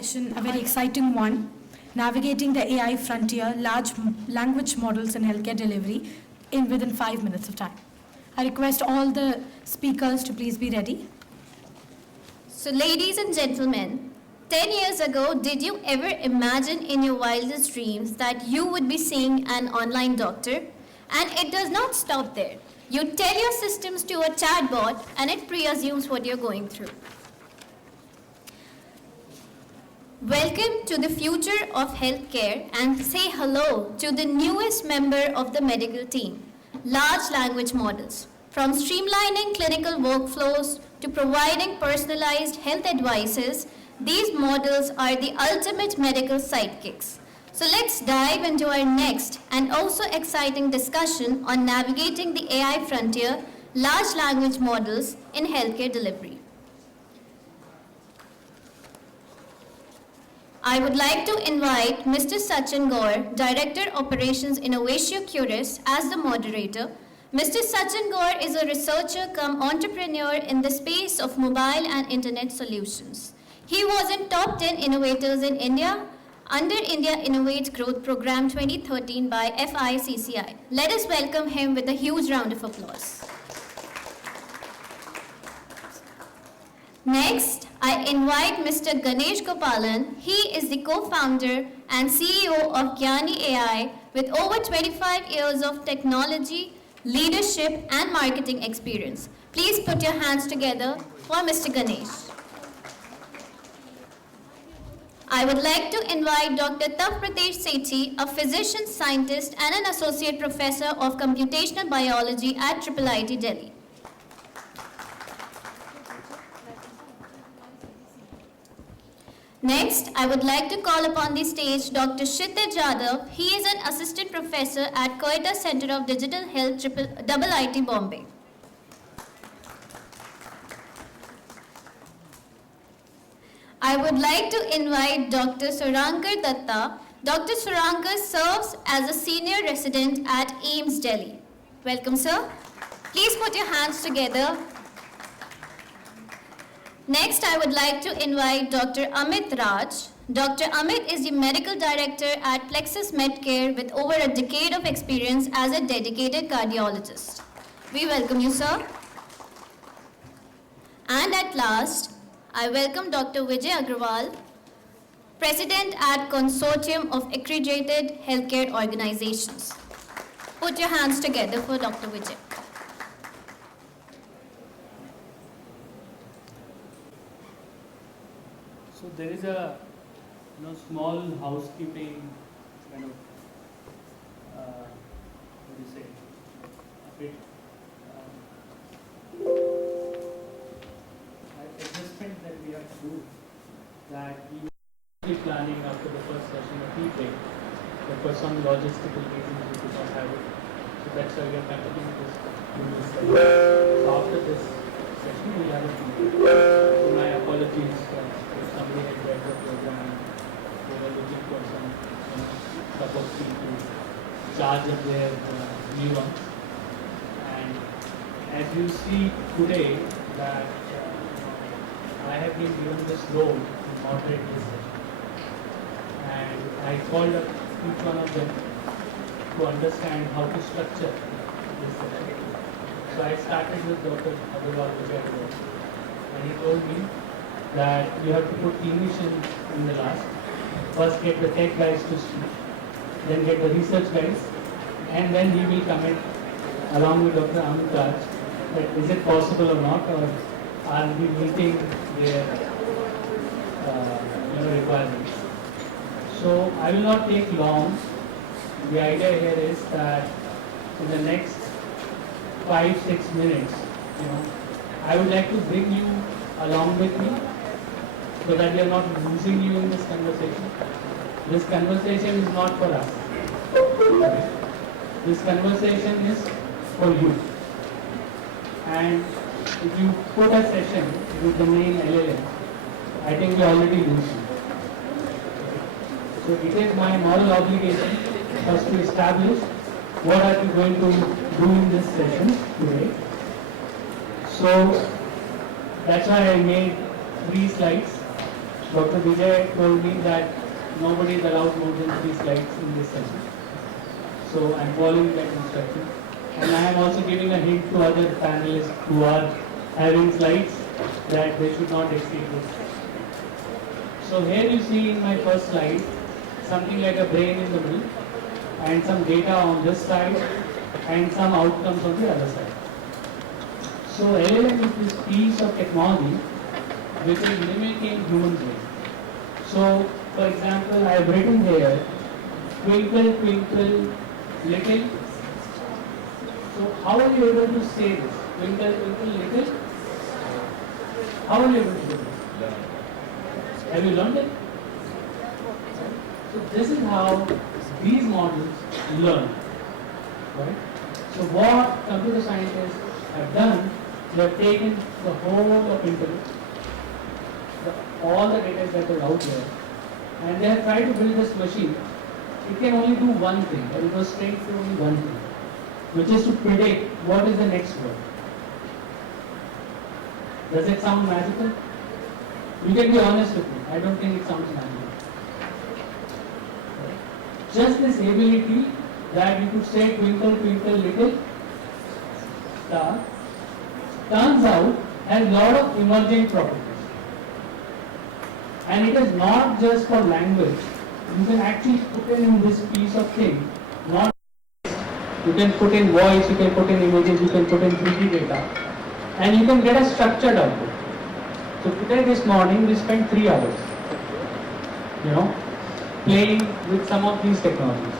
session, a very exciting one, navigating the AI frontier, large language models in healthcare delivery within 5 minutes of time. I request all the speakers to please be ready. So ladies and gentlemen, 10 years ago, did you ever imagine in your wildest dreams that you would be seeing an online doctor? And it does not stop there. You tell your systems to a chatbot and it pre-assumes what you're going through. Welcome to the future of healthcare and say hello to the newest member of the medical team, large language models. From streamlining clinical workflows to providing personalized health advices, these models are the ultimate medical sidekicks. So let's dive into our next and also exciting discussion on navigating the AI frontier, large language models in healthcare delivery. I would like to invite Mr. Sachin Gaur, Director Operations Innovatio Curis, as the moderator. Mr. Sachin Gaur is a researcher come entrepreneur in the space of mobile and internet solutions. He was in top 10 innovators in India under India Innovates Growth Program 2013 by FICCI. Let us welcome him with a huge round of applause. Next, I invite Mr. Ganesh Gopalan. He is the co-founder and CEO of Gnani AI with over 25 years of technology, leadership and marketing experience. Please put your hands together for Mr. Ganesh. I would like to invite Dr. Tavpratesh Sethi, a physician scientist and an associate professor of computational biology at IIIT Delhi. Next, I would like to call upon the stage Dr. Kshitij Jadhav. He is an assistant professor at Koita Center of Digital Health, IIIT Bombay. I would like to invite Dr. Surankar Datta. Dr. Surankar serves as a senior resident at AIIMS Delhi. Welcome, sir. Please put your hands together. Next, I would like to invite Dr. Amit Raj. Dr. Amit is the medical director at Plexus Medcare with over a decade of experience as a dedicated cardiologist. We welcome you, sir. And at last, I welcome Dr. Vijay Agrawal, President at Consortium of Accredited Healthcare Organizations. Put your hands together for Dr. Vijay. So there is a small housekeeping kind of what do you say, a bit adjustment that we have to do, that we will be planning after the first session a tea break, but for some logistical reasons we could not have it. So that's why we are continuing this session. So after this session we will have a tea break. So my apologies if somebody had read the program, they were looking for some cup of tea to charge up their neurons. And as you see today that I have been given this role to moderate this session, and I called up each one of them to understand how to structure this session. So I started with Dr. Agrawal, and he told me that you have to put clinicians in the last. First get the tech guys to speak, then get the research guys, and then he will comment along with Dr. Amit Raj that is it possible or not, or are we meeting their requirements. So I will not take long. The idea here is that in the next 5-6 minutes, I would like to bring you along with me so that we are not losing you in this conversation. This conversation is not for us. This conversation is for you. And if you put a session with the main LLM, I think we already lose you. So it is my moral obligation first to establish what are we going to do in this session today. So that's why I made 3 slides. Dr. Vijay told me that nobody is allowed more than 3 slides in this session. So I'm following that instruction. And I am also giving a hint to other panelists who are having slides that they should not exceed this. So here you see in my first slide something like a brain in the middle and some data on this side and some outcomes on the other side. So LLM is this piece of technology which is mimicking human brain. So for example, I have written here, twinkle, twinkle, little. So how are you able to say this? Twinkle, twinkle, little? How are you able to do this? Have you learned it? So this is how these models learn. Right? So what computer scientists have done, they have taken the whole of internet, all the data that are out there, and they have tried to build this machine. It can only do one thing, and it was trained to only one thing, which is to predict what is the next word. Does it sound magical? You can be honest with me. I don't think it sounds magical. Just this ability that you could say twinkle, twinkle, little star, turns out has a lot of emerging properties. And it is not just for language. You can actually put in this piece of thing, not you can put in voice, you can put in images, you can put in 3D data, and you can get a structured output. So today, this morning, we spent 3 hours, playing with some of these technologies.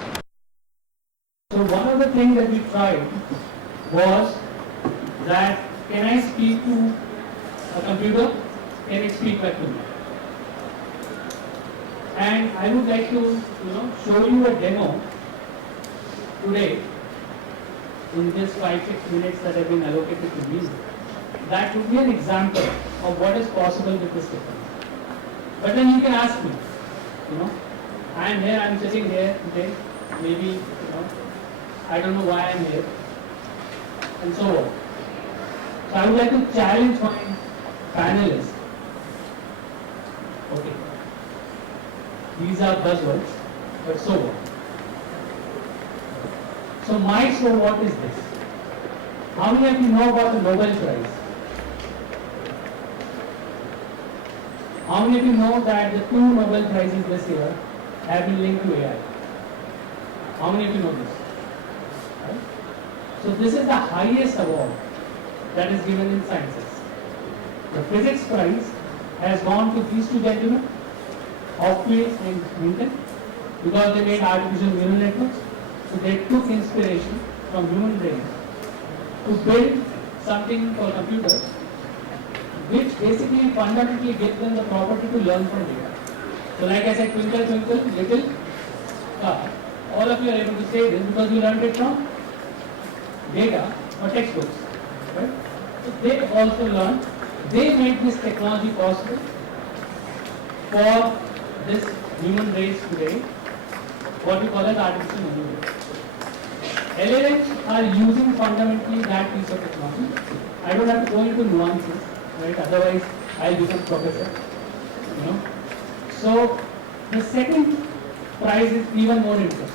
So one of the things that we tried was that, can I speak to a computer? Can it speak back to me? And I would like to, show you a demo today in just 5-6 minutes that have been allocated to me. That would be an example of what is possible with this technology. But then you can ask me, I am here, I am sitting here today, maybe, I don't know why I am here, and so on. So I would like to challenge my panelists. Okay. These are buzzwords, but so what? So my so what is this? How many of you know about the Nobel Prize? How many of you know that the 2 Nobel Prizes this year have been linked to AI? How many of you know this? Right? So this is the highest award that is given in sciences. The physics prize has gone to these 2 gentlemen, Hawkins and Newton, because they made artificial neural networks. So they took inspiration from human brains to build something for computers, which basically fundamentally gives them the property to learn from data. So like I said, twinkle, twinkle, little star. All of you are able to say this because you learned it from data or textbooks. Right? So they also learned, they made this technology possible for this human race today, what we call as artificial intelligence. LLMs are using fundamentally that piece of technology. I don't have to go into nuances, right? Otherwise, I'll become professor. So the second prize is even more interesting.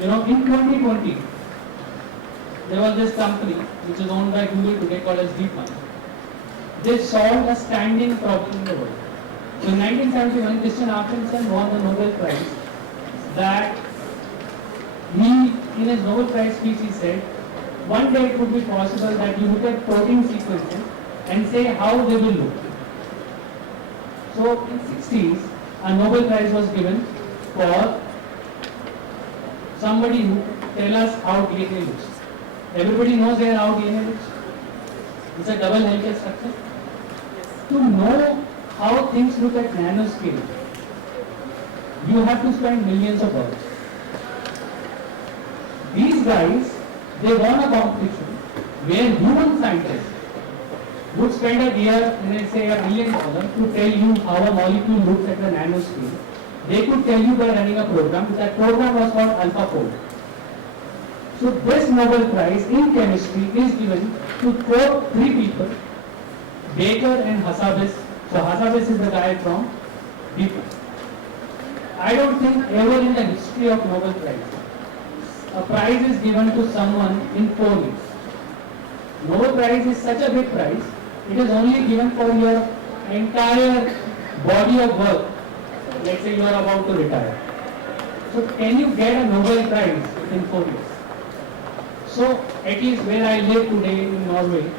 In 2020, there was this company which is owned by Google today called as DeepMind. They solved a standing problem in the world. So in 1971, Christian Arkenson won the Nobel Prize. That he, in his Nobel Prize speech, he said, one day it would be possible that you look at protein sequences and say how they will look. So in 60s, a Nobel Prize was given for somebody who tell us how DNA looks. Everybody knows here how DNA looks. It's a double helix structure. To know how things look at nanoscale, you have to spend millions of dollars. These guys, they won a competition where human scientists would spend a year and let's say $1 million to tell you how a molecule looks at the nanoscale. They could tell you by running a program. That program was called AlphaFold. So this Nobel Prize in chemistry is given to 3 people, Baker and Hassabis So Hassabis is the guy from DeepL. I don't think ever in the history of Nobel Prize, a prize is given to someone in 4 years. Nobel Prize is such a big prize, it is only given for your entire body of work. Let's say you are about to retire. So can you get a Nobel Prize in 4 years? So at least where I live today in Norway,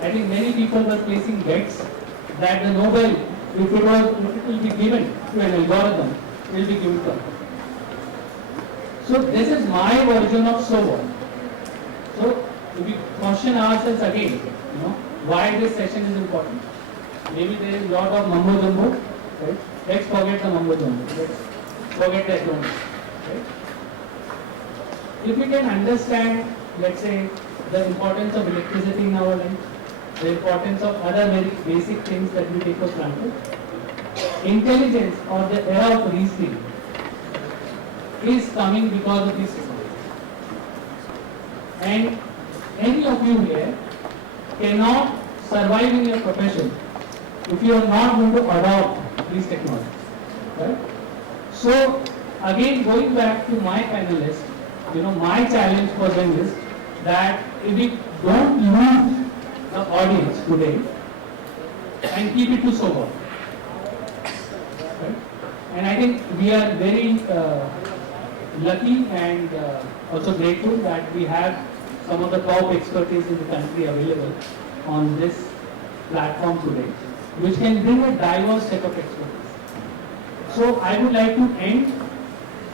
I think many people were placing bets that the Nobel, if it will be given to an algorithm, will be given to us. So this is my version of so what. So if we question ourselves again, why this session is important. Maybe there is a lot of mumbo jumbo, right? Let's forget the mumbo jumbo. Let's forget that one. Right? If we can understand, let's say, the importance of electricity in our life, the importance of other very basic things that we take for granted, intelligence or the era of reasoning is coming because of these technologies. And any of you here cannot survive in your profession if you are not going to adopt these technologies. Right? So again, going back to my panelists, my challenge for them is that if we don't lose the audience today and keep it to sober. Right? And I think we are very lucky and also grateful that we have some of the top expertise in the country available on this platform today, which can bring a diverse set of expertise. So I would like to end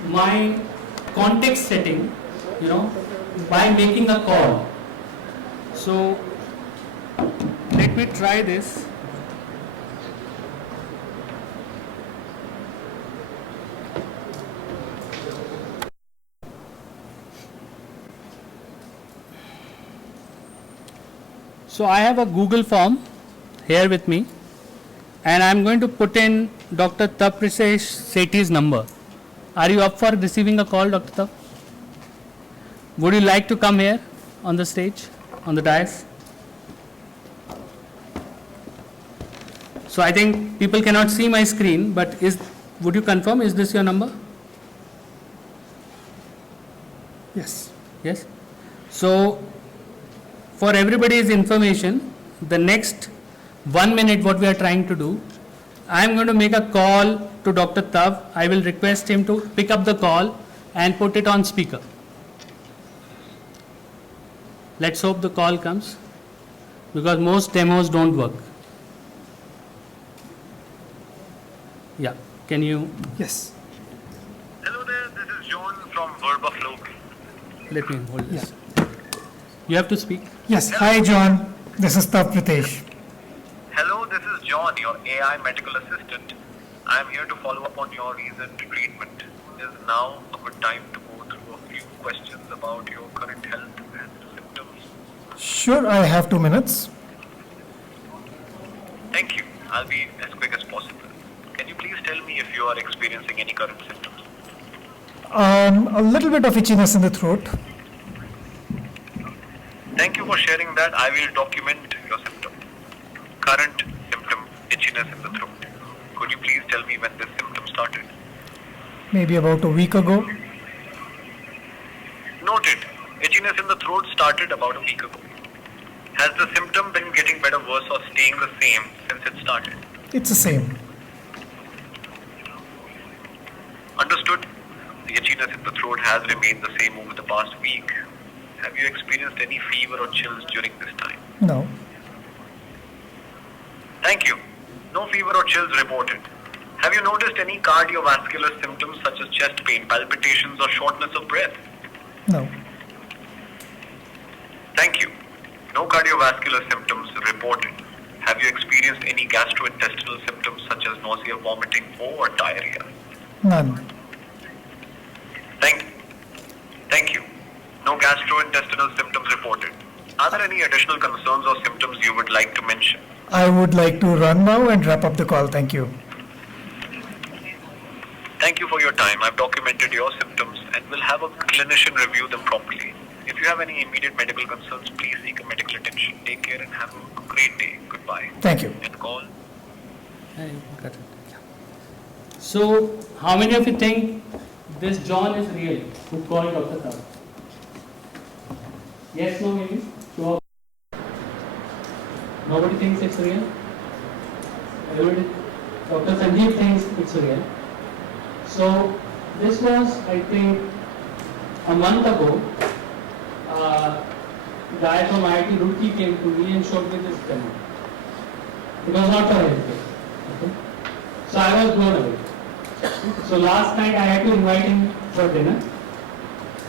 my context setting, by making a call. So let me try this. So I have a Google form here with me, and I'm going to put in Dr. Tavpratesh Sethi's number. Are you up for receiving a call, Dr. Tav? Would you like to come here on the stage, on the dais? So I think people cannot see my screen, but would you confirm, is this your number? Yes. Yes. So for everybody's information, the next 1 minute what we are trying to do, I am going to make a call to Dr. Tav. I will request him to pick up the call and put it on speaker. Let's hope the call comes, because most demos don't work. Yeah, can you? Yes. Hello there, this is John from Verbaflow. Let me hold this. You have to speak. Yes. Hi, John. This is Tavpratesh. Hello, this is John, your AI medical assistant. I am here to follow up on your recent treatment. Is now a good time to go through a few questions about your current health and symptoms? Sure, I have 2 minutes. Thank you. I'll be as quick as possible. Can you please tell me if you are experiencing any current symptoms? A little bit of itchiness in the throat. Thank you for sharing that. I will document your symptom. Current symptom, itchiness in the throat. Could you please tell me when this symptom started? Maybe about a week ago. Noted. Itchiness in the throat started about a week ago. Has the symptom been getting better, worse, or staying the same since it started? It's the same. Understood. The itchiness in the throat has remained the same over the past week. Have you experienced any fever or chills during this time? No. Thank you. No fever or chills reported. Have you noticed any cardiovascular symptoms such as chest pain, palpitations, or shortness of breath? No. Thank you. No cardiovascular symptoms reported. Have you experienced any gastrointestinal symptoms such as nausea, vomiting, or diarrhea? None. Thank you. No gastrointestinal symptoms reported. Are there any additional concerns or symptoms you would like to mention? I would like to run now and wrap up the call. Thank you. Thank you for your time. I've documented your symptoms and will have a clinician review them properly. If you have any immediate medical concerns, please seek a medical attention. Take care and have a great day. Goodbye. Thank you. End call. Got it. So, how many of you think this John is real? Who called Dr. Tav? Yes, no, maybe? Sure. Nobody thinks it's real? Everybody? Dr. Sanjeev thinks it's real. So, this was, I think, a month ago. Guy from IIT Roorkee came to me and showed me this demo. It was not for healthcare. Okay? So I was blown away. So last night I had to invite him for dinner,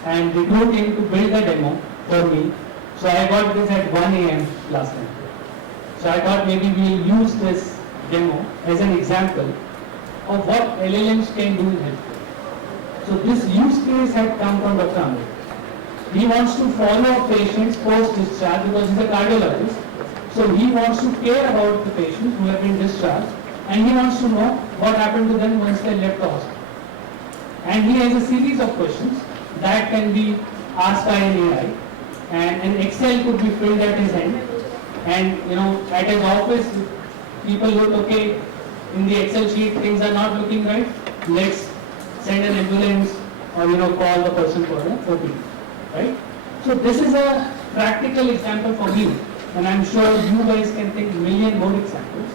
and recruit him to build a demo for me. So I got this at 1 a.m. last night. So I thought maybe we'll use this demo as an example of what LLMs can do in healthcare. So this use case had come from Dr. Amir. He wants to follow up patients post-discharge because he's a cardiologist. So he wants to care about the patients who have been discharged, and he wants to know what happened to them once they left the hospital. And he has a series of questions that can be asked by an AI, and an Excel could be filled at his end. And at his office, people look, okay, in the Excel sheet things are not looking right. Let's send an ambulance or call the person for the OP. Right? So this is a practical example for me, and I'm sure you guys can think million more examples.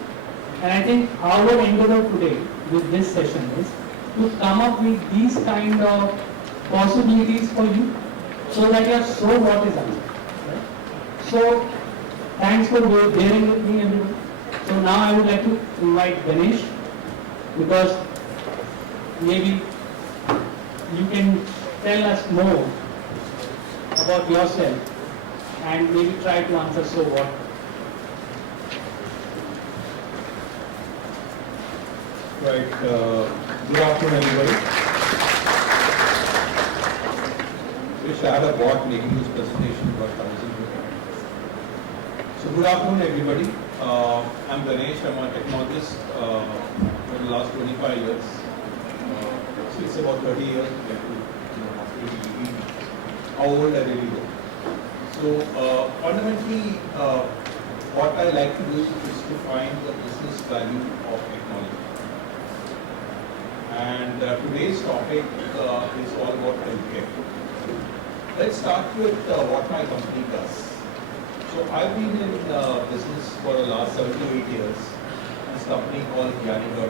And I think our endeavor today with this session is to come up with these kind of possibilities for you, so that your so what is answered. Right? So thanks for bearing with me, everyone. So now I would like to invite Ganesh, because maybe you can tell us more about yourself and maybe try to answer so what. Right. Good afternoon, everybody. Wish I had a bot making this presentation for 1,000 people. So good afternoon, everybody. I'm Ganesh. I'm a technologist for the last 25 years. So it's about 30 years to get to how old I really go. So fundamentally, what I like to do is to find the business value of technology. And today's topic is all about healthcare. Let's start with what my company does. So I've been in business for the last 7 to 8 years. This company called Gnani AI.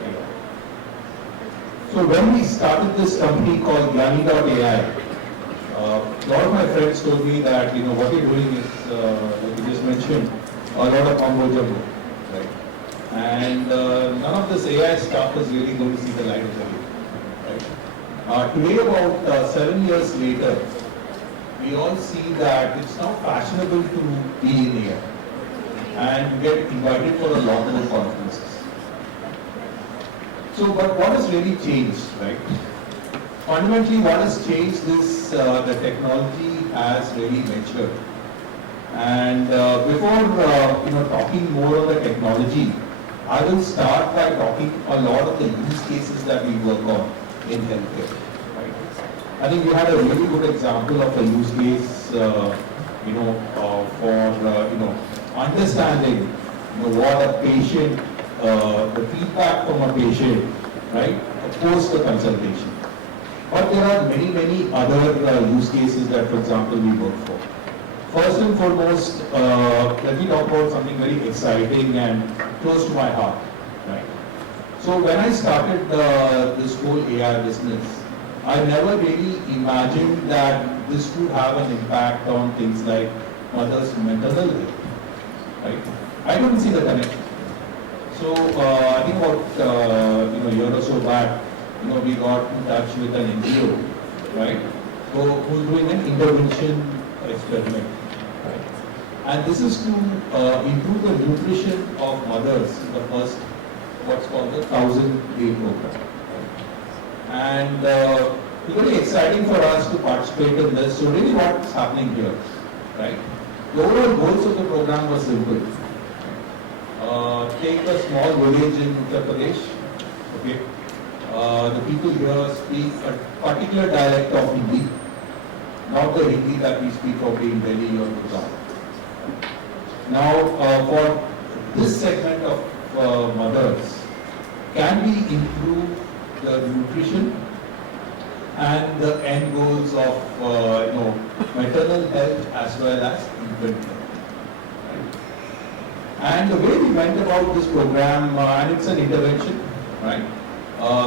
So when we started this company called Gnani AI, a lot of my friends told me that what you're doing is, like you just mentioned, a lot of combo jumbo, right? And none of this AI stuff is really going to see the light of the day, right? Today, about 7 years later, we all see that it's now fashionable to be in AI, and you get invited for a lot more conferences. So, but what has really changed, right? Fundamentally, what has changed is the technology has really matured. And before talking more on the technology, I will start by talking a lot of the use cases that we work on in healthcare. Right? I think we had a really good example of a use case, for understanding what a patient, the feedback from a patient, right, post the consultation. But there are many, many other use cases that, for example, we work for. First and foremost, let me talk about something very exciting and close to my heart. Right? So when I started this whole AI business, I never really imagined that this would have an impact on things like mothers' mental health. Right? I couldn't see the connection. So I think about a year or so back, we got in touch with an NGO, right, who's doing an intervention experiment, right? And this is to improve the nutrition of mothers in the first, what's called the 1,000-day program. Right? And it's very exciting for us to participate in this. So really what's happening here, right? The overall goals of the program were simple. Take a small village in Uttar Pradesh, okay? The people here speak a particular dialect of Hindi, not the Hindi that we speak probably in Delhi or Gujarat. Now, for this segment of mothers, can we improve the nutrition and the end goals of maternal health as well as infant health. Right? And the way we went about this program, and it's an intervention, right?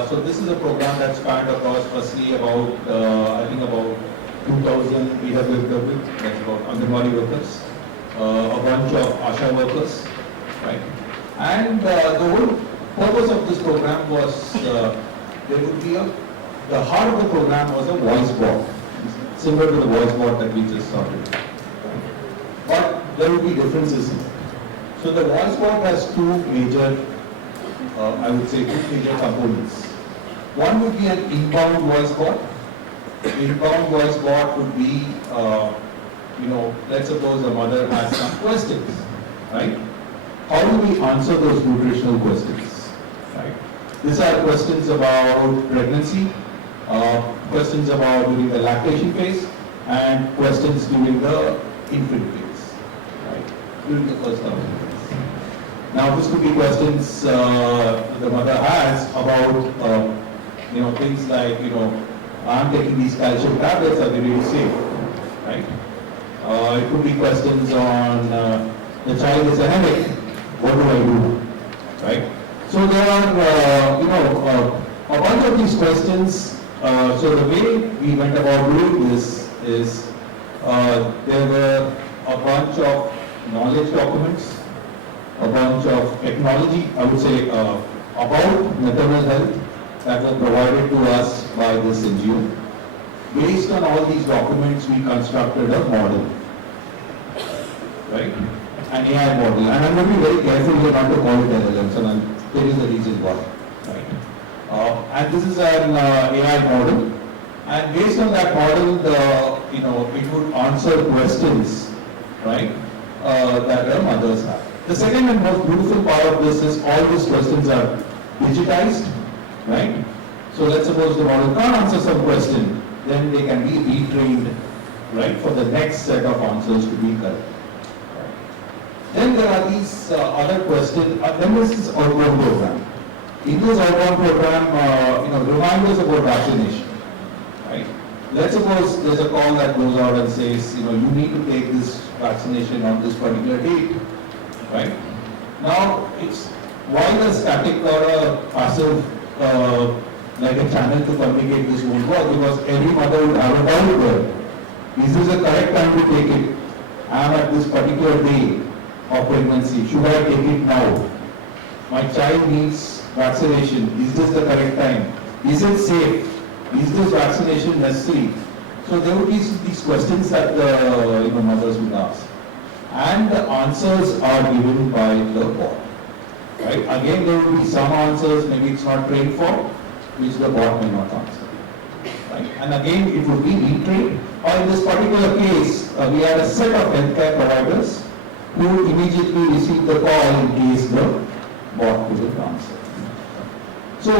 So this is a program that spanned across firstly about, I think about 2,000 BWW, that's about Anganwadi workers, a bunch of ASHA workers, right? And the whole purpose of this program was, there would be the heart of the program was a voice bot, similar to the voice bot that we just saw today. But there would be differences in it. So the voice bot has two major, I would say two major components. One would be an inbound voice bot. The inbound voice bot would be, let's suppose a mother has some questions, right? How do we answer those nutritional questions, right? These are questions about pregnancy, questions about during the lactation phase, and questions during the infant phase, right? During the first hour phase. Now, this could be questions the mother has about, things like, I'm taking these calcium tablets, are they really safe, right? It could be questions on the child is anemic, what do I do, right? So there are, a bunch of these questions. So the way we went about doing this is there were a bunch of knowledge documents, a bunch of technology, I would say, about maternal health that were provided to us by this NGO. Based on all these documents, we constructed a model, right? An AI model. And I'm going to be very careful here not to call it LLMs, and I'll tell you the reason why, right? And this is an AI model, and based on that model, it would answer questions, right, that the mothers have. The second and most beautiful part of this is all these questions are digitized, right? So let's suppose the model can't answer some question, then they can be retrained, right, for the next set of answers to be correct. Then there are these other questions. Then this is outbound program. In this outbound program, reminders about vaccination, right? Let's suppose there's a call that goes out and says, you need to take this vaccination on this particular date, right? Now, it's while a static or a passive, like a channel to communicate, this won't work because every mother would have a doubt there. Is this the correct time to take it? I am at this particular day of pregnancy. Should I take it now? My child needs vaccination. Is this the correct time? Is it safe? Is this vaccination necessary? So there would be these questions that the mothers would ask. And the answers are given by the bot. Right? Again, there will be some answers, maybe it's not trained for, which the bot may not answer. Right? And again, it would be retrained. Or in this particular case, we had a set of healthcare providers who immediately received the call in case the bot couldn't answer. So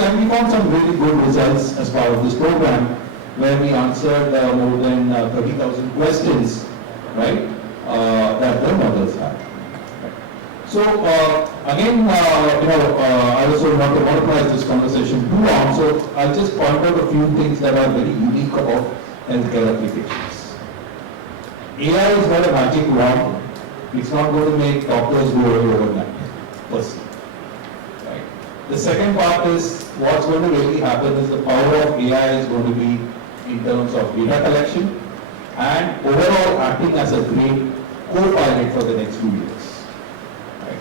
and we found some really good results as part of this program, where we answered more than 30,000 questions, right, that the mothers had. So again, I also want to monopolize this conversation too long, so I'll just point out a few things that are very unique about healthcare applications. AI is not a magic wand. It's not going to make doctors go away overnight, firstly. Right? The second part is what's going to really happen is the power of AI is going to be in terms of data collection and overall acting as a great co-pilot for the next few years. Right?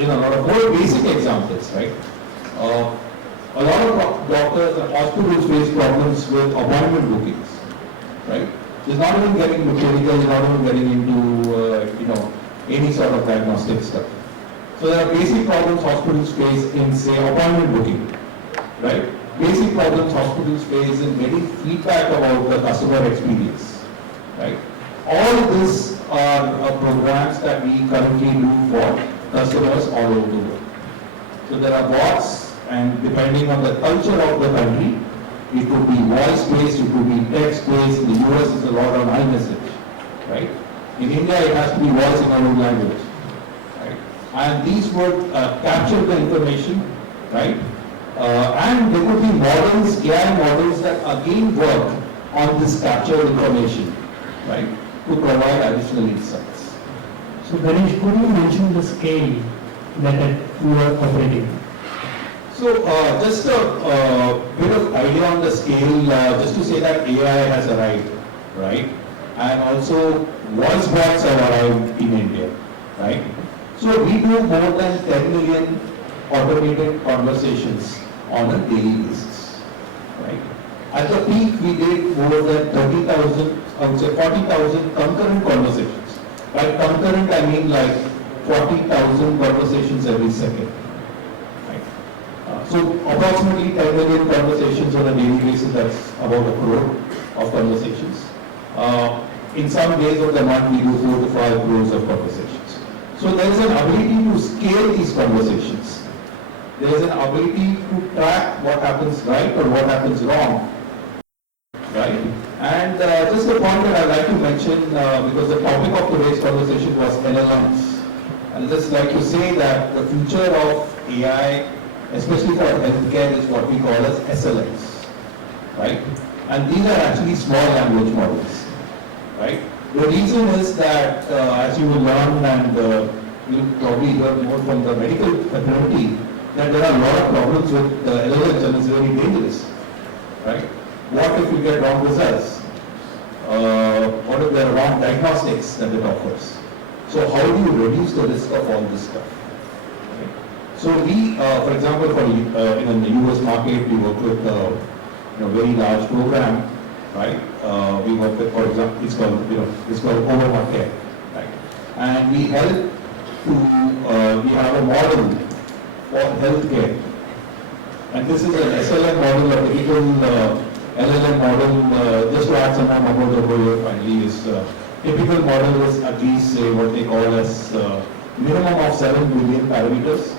In a lot of more basic examples, right? A lot of doctors and hospitals face problems with appointment bookings, right? It's not even getting into clinical, it's not even getting into any sort of diagnostic stuff. So there are basic problems hospitals face in, say, appointment booking, right? Basic problems hospitals face in getting feedback about the customer experience, right? All of these are programs that we currently do for customers all over the world. So there are bots, and depending on the culture of the country, it could be voice-based, it could be text-based. In the US, it's a lot on iMessage, right? In India, it has to be voice in our own language, right? and these would capture the information, right? And there could be models, AI models that again work on this captured information, right, to provide additional insights. So Ganesh, could you mention the scale that you are operating? So just a bit of idea on the scale, just to say that AI has arrived, right? And also voice bots have arrived in India, right? So we do more than 10 million automated conversations on a daily basis, right? At the peak, we did more than 30,000, I would say 40,000 concurrent conversations. By concurrent, I mean like 40,000 conversations every second. Right? So approximately 10 million conversations on a daily basis, that's about 1 crore of conversations. In some days of the month, we do 4 to 5 crores of conversations. So there is an ability to scale these conversations. There is an ability to track what happens right or what happens wrong. Right? And just a point that I'd like to mention, because the topic of today's conversation was LLMs. I'd just like to say that the future of AI, especially for healthcare, is what we call as SLMs. Right? And these are actually small language models. Right? The reason is that, as you will learn and you'll probably hear more from the medical fraternity, that there are a lot of problems with LLMs and it's very dangerous. Right? What if you get wrong results? What if there are wrong diagnostics that it offers? So how do you reduce the risk of all this stuff? Okay. So we, for example, in the US market, we work with a very large program, right? We work with, for example, it's called Overmark Care, right? And we help to, we have a model for healthcare. And this is an SLM model, a typical LLM model, just to add some more numbers over here finally, is typical model is at least say what they call as minimum of 7 billion parameters,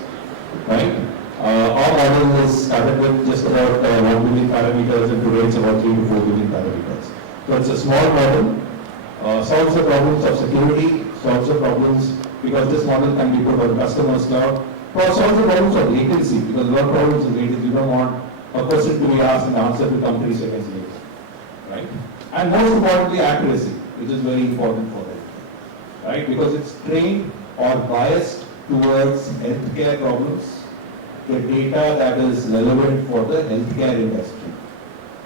right? Our model is started with just about 1 billion parameters and today it's about 3 to 4 billion parameters. So it's a small model, solves the problems of security, solves the problems because this model can be put on customer's cloud, solves the problems of latency because one problem is latency. You don't want a person to be asked and answer to come 3 seconds later, right? And most importantly, accuracy, which is very important for them, right? Because it's trained or biased towards healthcare problems, the data that is relevant for the healthcare industry,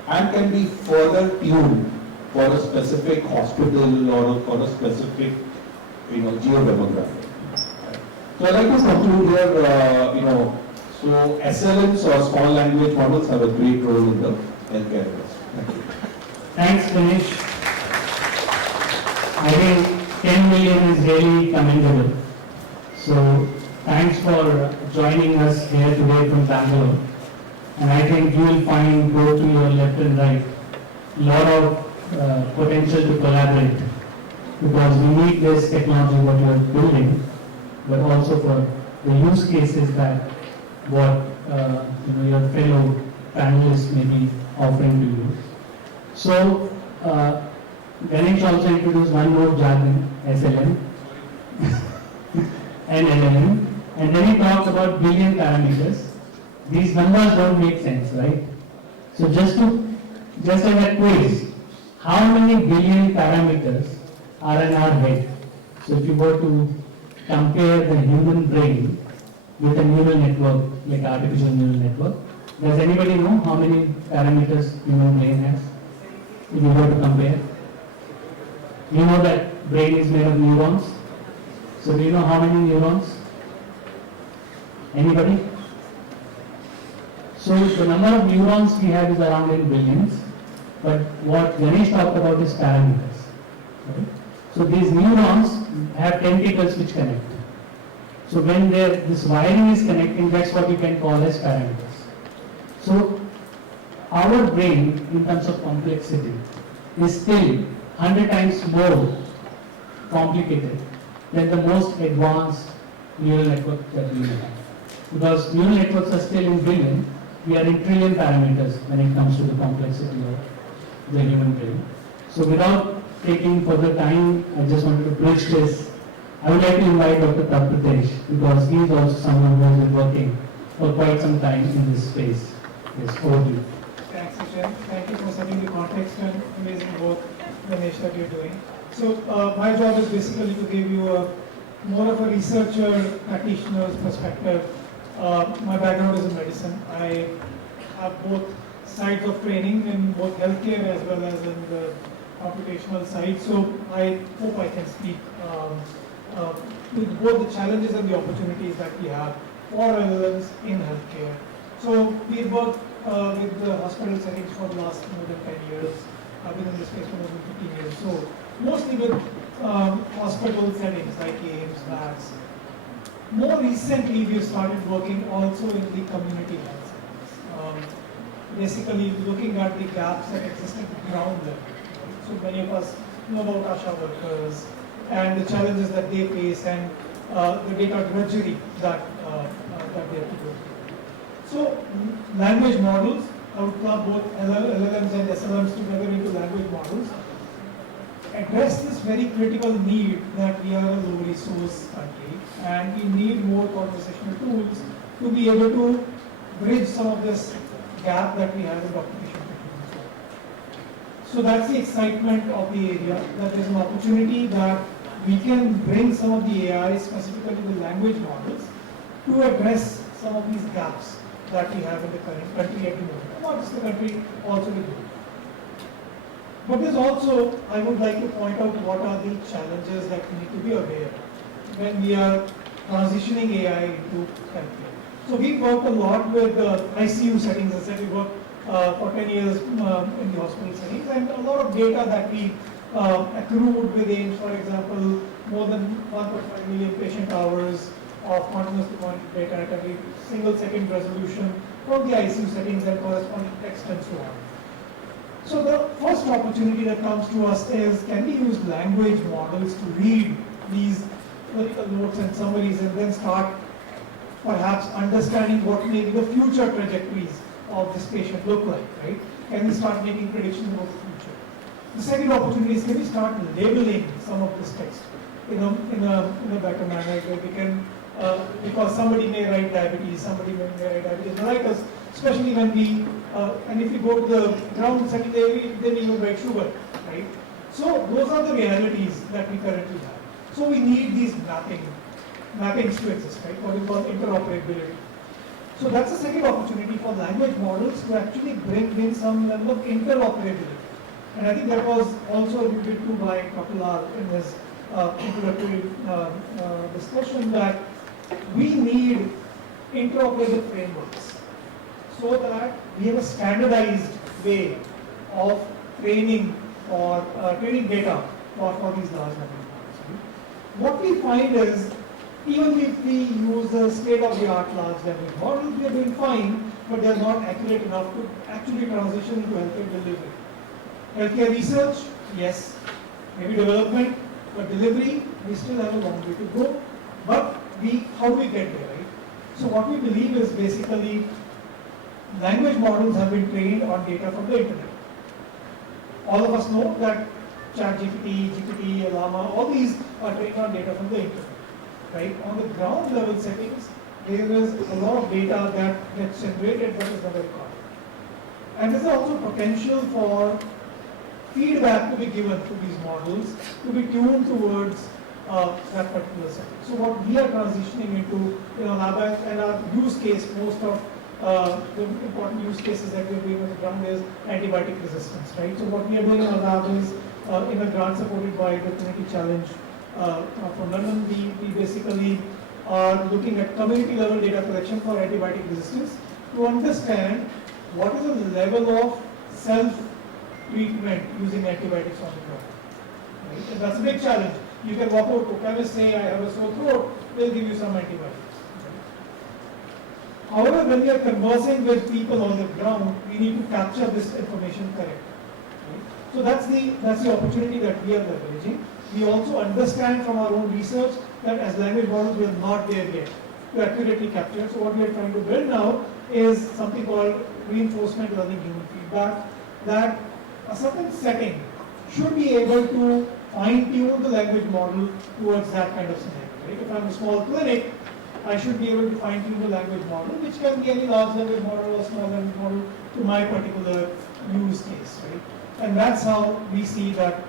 and can be further tuned for a specific hospital or for a specific, geodemographic. Right? So I'd like to conclude here, so SLMs or small language models have a great role in the healthcare industry. Thank you. Thanks, Ganesh. I think 10 million is really commendable. So thanks for joining us here today from Bangalore. And I think you will find both to your left and right a lot of potential to collaborate because we need this technology what you are building, but also for the use cases that what your fellow panelists may be offering to you. So Ganesh also introduced one more jargon, SLM and LLM, and then he talked about billion parameters. These numbers don't make sense, right? So just as a quiz, how many billion parameters are in our head? So if you were to compare the human brain with a neural network, like artificial neural network, does anybody know how many parameters human brain has? If you were to compare, you know that brain is made of neurons. So do you know how many neurons? Anybody? So the number of neurons we have is around in billions, but what Ganesh talked about is parameters. Right? So these neurons have tentacles which connect. So when this wiring is connecting, that's what we can call as parameters. So our brain, in terms of complexity, is still 100 times more complicated than the most advanced neural network that we have. Because neural networks are still in billion, we are in trillion parameters when it comes to the complexity of the human brain. So without taking further time, I just wanted to bridge this I would like to invite Dr. Tavpratesh because he is also someone who has been working for quite some time in this space. Yes, over to you. Thanks, Ishan. Thank you for setting the context and amazing work, Ganesh, that you're doing. So my job is basically to give you more of a researcher, practitioner's perspective. My background is in medicine. I have both sides of training in both healthcare as well as in the computational side. So I hope I can speak to both the challenges and the opportunities that we have for LLMs in healthcare. So we work with the hospital settings for the last more than 10 years. I've been in this space for more than 15 years. So mostly with hospital settings like AIMS, VACs. More recently, we have started working also in the community health settings. Basically looking at the gaps that exist at the ground level. So many of us know about ASHA workers and the challenges that they face and the data drudgery that they have to go through. So language models, I would club both LLMs and SLMs together into language models, address this very critical need that we are a low resource country and we need more conversational tools to be able to bridge some of this gap that we have in documentation. So that's the excitement of the area, that there's an opportunity that we can bring some of the AI, specifically the language models, to address some of these gaps that we have in the current country at the moment. Not just the country, also the globe. But there's also, I would like to point out what are the challenges that we need to be aware of when we are transitioning AI into healthcare. So we've worked a lot with ICU settings. As I said, we worked for 10 years in the hospital settings, and a lot of data that we accrued with AIMS, for example, more than 1.5 million patient hours of continuous to data at every single second resolution from the ICU settings and corresponding text and so on. So the first opportunity that comes to us is, can we use language models to read these clinical notes and summaries and then start perhaps understanding what may be the future trajectories of this patient look like, right? Can we start making predictions about the future? The second opportunity is, can we start labeling some of this text in a better manner where we can, because somebody may write diabetes, somebody may write diabetes mellitus, especially when we, and if you go to the ground setting, they may even write sugar, right? So those are the realities that we currently have. So we need these mappings to exist, right? What we call interoperability. So that's the second opportunity for language models to actually bring in some level of interoperability. And I think that was also alluded to by Gopalan in his introductory discussion, that we need interoperable frameworks so that we have a standardized way of training or training data for these large language models. What we find is, even if we use the state-of-the-art large language models, we are doing fine, but they are not accurate enough to actually transition into healthcare delivery. Healthcare research, yes, maybe development, but delivery, we still have a long way to go. But how do we get there, right? So what we believe is basically language models have been trained on data from the internet. All of us know that ChatGPT, GPT, Llama, all these are trained on data from the internet. Right? On the ground level settings, there is a lot of data that gets generated but is never recorded. And there's also potential for feedback to be given to these models to be tuned towards that particular setting. So what we are transitioning into in our lab and our use case, most of the important use cases that we're doing on the ground is antibiotic resistance, right? So what we are doing in our lab is in a grant supported by the Trinity Challenge from London, we basically are looking at community level data collection for antibiotic resistance to understand what is the level of self-treatment using antibiotics on the ground. Right? And that's a big challenge. You can walk out to a chemist, say, I have a sore throat, they'll give you some antibiotics. Right? However, when we are conversing with people on the ground, we need to capture this information correctly. Right? So that's the opportunity that we are leveraging. We also understand from our own research that as language models, we are not there yet to accurately capture. So what we are trying to build now is something called reinforcement learning human feedback, that a certain setting should be able to fine-tune the language model towards that kind of scenario. Right? If I'm a small clinic, I should be able to fine-tune the language model, which can be any large language model or small language model to my particular use case. Right? And that's how we see that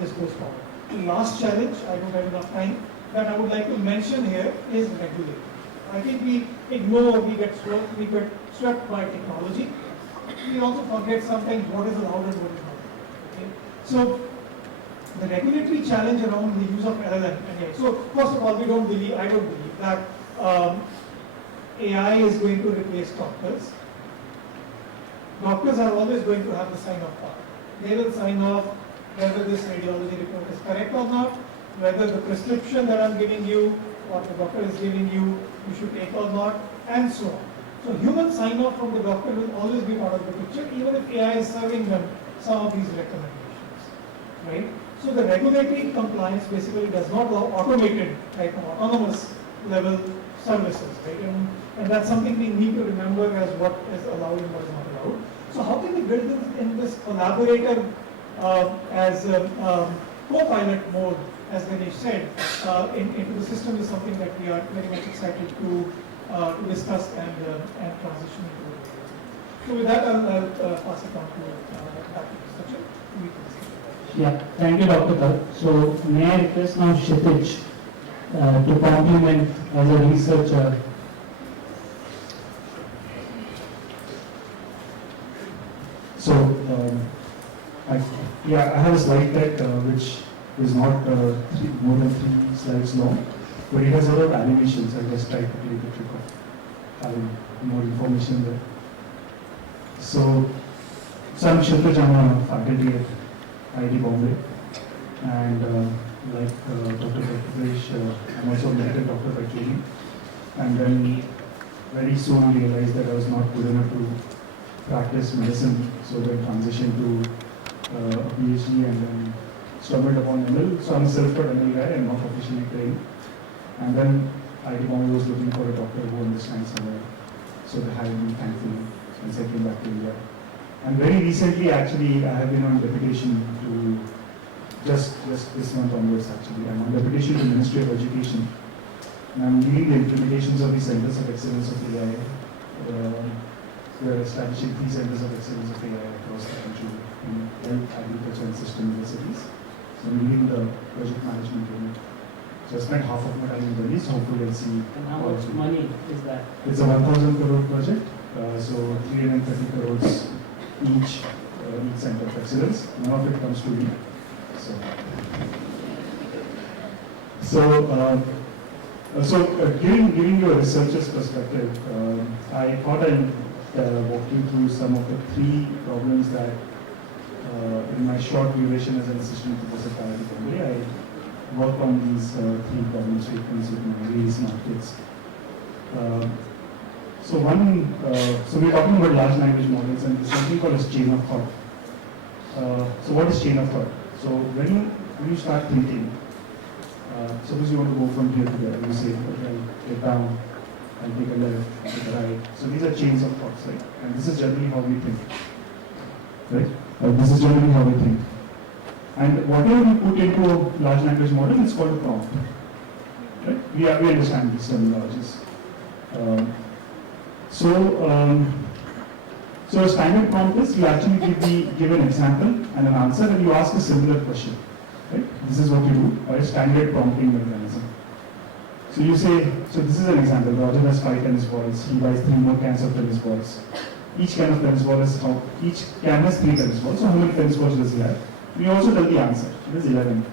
this goes forward. The last challenge, I don't have enough time, that I would like to mention here is regulation. I think we ignore, we get swept by technology. We also forget sometimes what is allowed and what is not. Okay? So the regulatory challenge around the use of LLM and AI. So first of all, I don't believe that AI is going to replace doctors. Doctors are always going to have the sign-off part. They will sign off whether this radiology report is correct or not, whether the prescription that I'm giving you or the doctor is giving you, you should take or not, and so on. So human sign-off from the doctor will always be part of the picture, even if AI is serving them some of these recommendations, right? So the regulatory compliance basically does not allow automated, like autonomous level services, right? And that's something we need to remember as what is allowed and what is not allowed. So how can we build this in this collaborator as co-pilot mode, as Ganesh said, into the system is something that we are very much excited to discuss and transition into. So with that, I'll pass it on to back to Sachin. Yeah, thank you, Dr. Kar. So may I request now Kshitij to compliment as a researcher. So, I have a slide deck which is not more than 3 slides long, but it has a lot of animations. I just tried to take the trick of having more information there. So I'm Kshitij, I'm a faculty at IIT Bombay, and like Dr. Tavpratesh, I'm also a medical doctor by training, and then very soon realized that I was not good enough to practice medicine, so then transitioned to a PhD and then stumbled upon ML. So I'm a self-taught ML guy and not officially trained. And then IIT Bombay was looking for a doctor who understands ML, so they hired me thankfully, and I came back to India. And very recently, actually, I have been on deputation to, just this month onwards actually, I'm on deputation to Ministry of Education. And I'm leading the implementations of the Centers of Excellence of AI. We are establishing 3 Centers of Excellence of AI across the country in health, agriculture and system universities. So I'm leading the project management unit. So I spent half of my time in Delhi, so hopefully I'll see. And how much money is that? It's a 1,000 crore project, so 330 crores each center of excellence. None of it comes to me. Giving you a researcher's perspective, I thought I'd walk you through some of the 3 problems that in my short duration as an assistant professor at IIT Bombay, I worked on these 3 problem statements with my really smart kids. So we're talking about large language models, and there's something called as chain of thought. So what is chain of thought? So when you start thinking, suppose you want to go from here to there, you say, okay, I'll get down, I'll take a left, I'll take a right. So these are chains of thoughts, right? And this is generally how we think, right? This is generally how we think. And whatever we put into a large language model is called a prompt, right? We understand these terminologies. So a standard prompt is you actually give an example and an answer, and you ask a similar question, right? This is what you do by a standard prompting mechanism. So you say, so this is an example. Roger has 5 tennis balls. He buys 3 more cans of tennis balls. Each can of tennis ball is each can has 3 tennis balls. So how many tennis balls does he have? You also tell the answer. It is 11.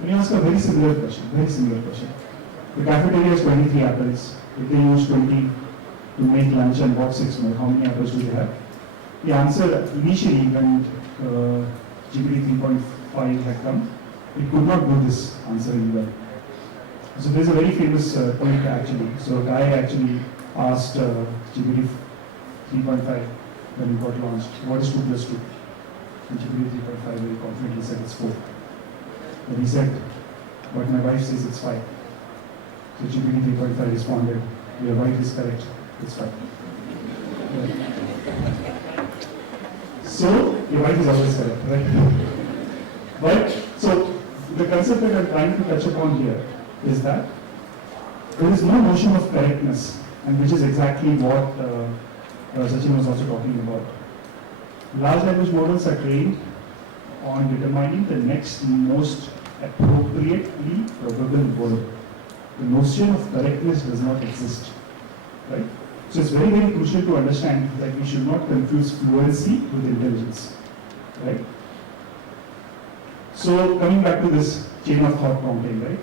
Then you ask a very similar question. The cafeteria has 23 apples. If they use 20 to make lunch and bought 6 more, how many apples do they have? The answer initially, when GPT 3.5 had come, it could not do this answering well. So there's a very famous tweet actually. So a guy actually asked GPT 3.5 when it got launched, what is 2 plus 2? And GPT 3.5 very confidently said it's 4. But he said, but my wife says it's 5. So GPT 3.5 responded, your wife is correct, it's 5. Yeah. So your wife is always correct, right? But so The concept that I'm trying to touch upon here is that there is no notion of correctness, and which is exactly what Sachin was also talking about. Large language models are trained on determining the next most appropriately probable word. The notion of correctness does not exist, right? So it's very, very crucial to understand that we should not confuse fluency with intelligence, right? So coming back to this chain of thought prompting, right?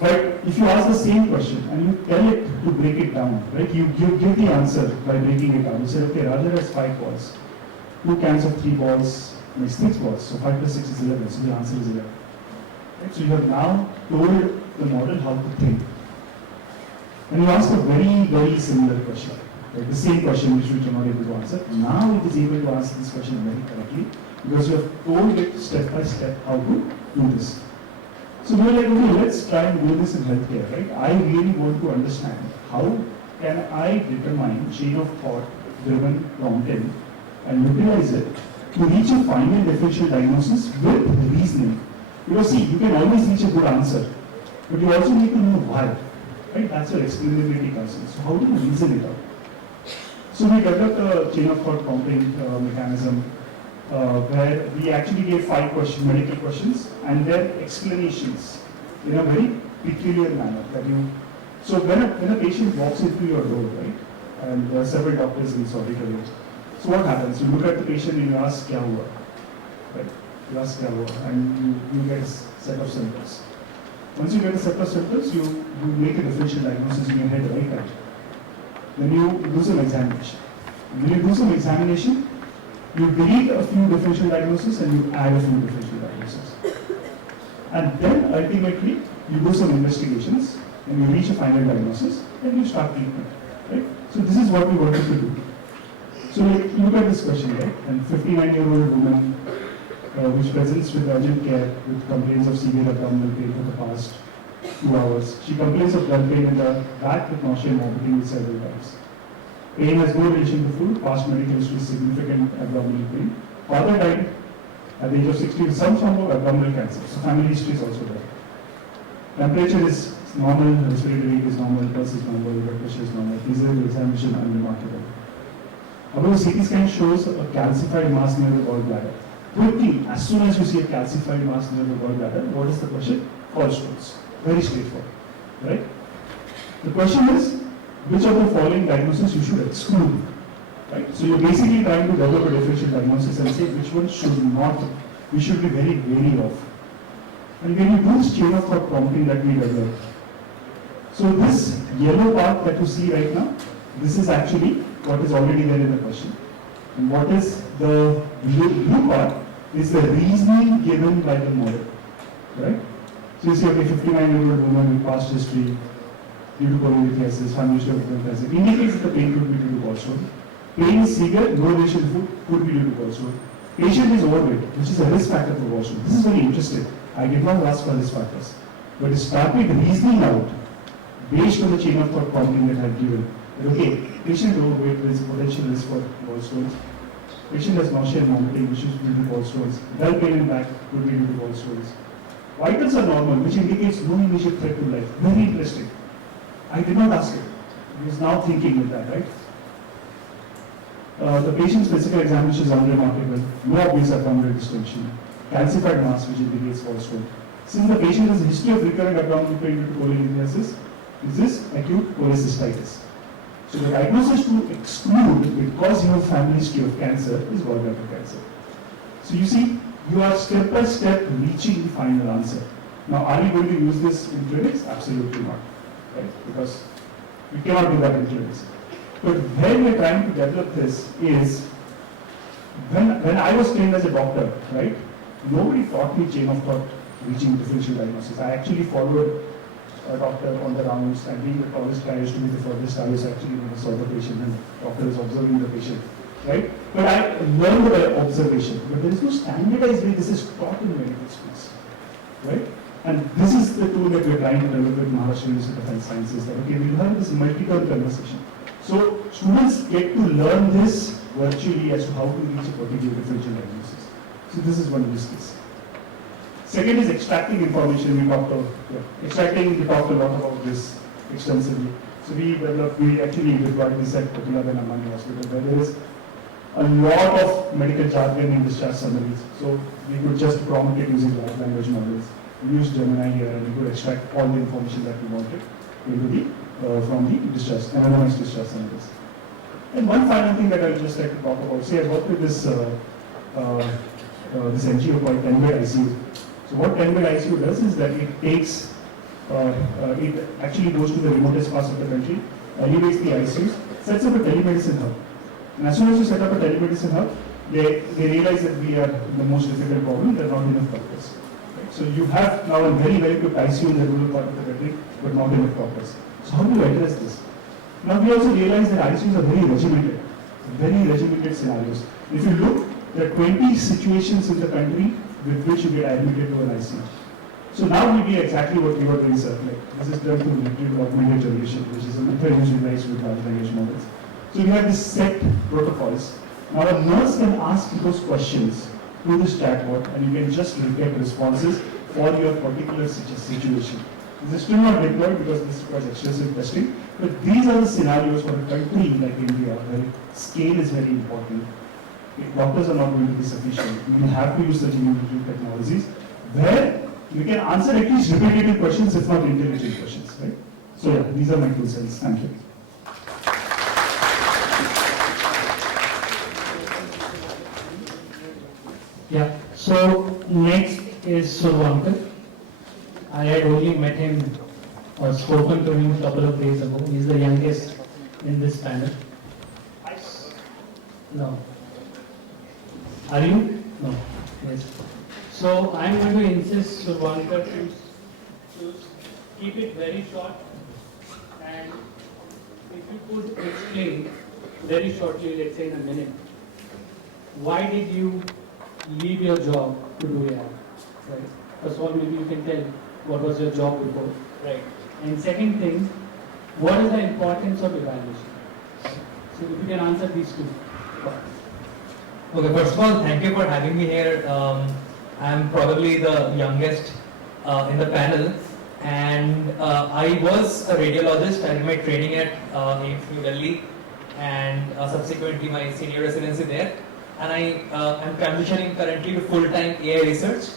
But if you ask the same question and you tell it to break it down, right? You give the answer by breaking it down. You say, okay, rather has 5 balls, 2 cans of 3 balls makes 6 balls. So 5 plus 6 is 11. So the answer is 11. Right? So you have now told the model how to think. And you ask a very, very similar question, like the same question which you are not able to answer. Now it is able to answer this question very correctly because you have told it step by step how to do this. So we were like, okay, let's try and do this in healthcare, right? I really want to understand how can I determine chain of thought driven prompting and utilize it to reach a final differential diagnosis with reasoning. Because see, you can always reach a good answer, but you also need to know why, right? That's where explainability comes in. So how do you reason it out? So we developed a chain of thought prompting mechanism where we actually gave 5 medical questions and their explanations in a very peculiar manner. So when a patient walks into your door, right, and there are several doctors in this auditorium, so what happens? You look at the patient and you ask, "Kya hua?" Right? You ask, "Kya hua?" and you get a set of symptoms. Once you get a set of symptoms, you make a differential diagnosis in your head right away. Then you do some examination. And when you do some examination, you delete a few differential diagnoses and you add a few differential diagnoses. And then ultimately, you do some investigations and you reach a final diagnosis and you start treatment. Right? So this is what we wanted to do. So look at this question, right? And 59-year-old woman which presents with urgent care with complaints of severe abdominal pain for the past 2 hours. She complains of blood pain in the back with nausea and vomiting several times. Pain has no relation to food, past medical history, significant abdominal pain. Father died at the age of 60 with some form of abdominal cancer, so family history is also there. Temperature is normal, respiratory rate is normal, pulse is normal, blood pressure is normal, physical examination unremarkable. However, CT scan shows a calcified mass near the gallbladder. Good thing, as soon as you see a calcified mass near the gallbladder, what is the question? Gallstones. Very straightforward, right? The question is, which of the following diagnoses you should exclude, right? So you're basically trying to develop a differential diagnosis and say which one should not, we should be very wary of. And when you do this chain of thought prompting that we developed, so this yellow part that you see right now, this is actually what is already there in the question. And what is the blue part is the reasoning given by the model, right? So you see, okay, 59-year-old woman with past history, due to cholelithiasis, family history of cancer, indicates that the pain could be due to gallstone. Pain is severe, no relation to food, could be due to gallstone. Patient is overweight, which is a risk factor for gallstone. This is very interesting. I did not ask for risk factors, but it started reasoning out based on the chain of thought prompting that I have given. That, okay, patient is overweight, there is potential risk for gallstones. Patient has nausea and vomiting, which is due to gallstones. Dull pain in back could be due to gallstones. Vitals are normal, which indicates no immediate threat to life. Very interesting. I did not ask it. He is now thinking with that, right? The patient's physical examination is unremarkable. No obvious abdominal distension. Calcified mass, which indicates gallstone. Since the patient has a history of recurrent abdominal pain due to cholelithiasis, is this acute cholecystitis? So the diagnosis to exclude, because you have family history of cancer, is gallbladder cancer. So you see, you are step by step reaching the final answer. Now, are you going to use this in clinics? Absolutely not. Right? Because we cannot do that in clinics. But where we are trying to develop this is, when I was trained as a doctor, right, nobody taught me chain of thought reaching differential diagnosis. I actually followed a doctor on the rounds, and being the tallest guy used to be the furthest. I was actually when I saw the patient, and the doctor is observing the patient, right? But I learned by observation. But there is no standardized way this is taught in medical schools, right? And this is the tool that we are trying to develop with Maharashtra University of Health Sciences. That okay, we will have this multi-turn conversation. So students get to learn this virtually as to how to reach a particular differential diagnosis. So this is one use case. Second is extracting information. We talked a lot about this extensively. So we actually deployed this at Gopalan and Gnani hospital, where there is a lot of medical jargon in discharge summaries. So we could just prompt it using large language models. We used Gemini here, and we could extract all the information that we wanted into from the discharge, anonymized discharge summaries. And one final thing that I would just like to talk about. See, I worked with this NGO called 10-bed ICU. So what 10-bed ICU does is that it takes, it actually goes to the remotest parts of the country, elevates the ICUs, sets up a telemedicine hub. And as soon as you set up a telemedicine hub, they realize that we are the most difficult problem, there are not enough doctors. Right? So you have now a very, very good ICU in the rural part of the country, but not enough doctors. So how do you address this? Now we also realize that ICUs are very regimented scenarios. If you look, there are 20 situations in the country with which you get admitted to an ICU. So now we do exactly what you are doing, sir. Like, this is done through augmented generation, which is a method utilized with large language models. So we have this set protocols. Now a nurse can ask those questions to this chatbot, and you can just get responses for your particular situation. This is still not deployed because this requires extensive testing, but these are the scenarios for a country like India where scale is very important. If doctors are not going to be sufficient, we will have to use such new technologies where we can answer at least repetitive questions, if not intelligent questions, right? So yeah, these are my 2 cents. Thank you. Yeah, so next is Survankar. I had only met him or spoken to him a couple of days ago. He's the youngest in this panel. No. Are you? No. Yes. So I'm going to insist Survankar to keep it very short, and if you could explain very shortly, let's say in a minute, why did you leave your job to do AI? Right. First of all, maybe you can tell what was your job before. Right. And second thing, what is the importance of evaluation? So if you can answer these two. Okay, first of all, thank you for having me here. I'm probably the youngest in the panel, and I was a radiologist. I did my training at IIIT Delhi, and subsequently my senior residency there. And I am transitioning currently to full-time AI research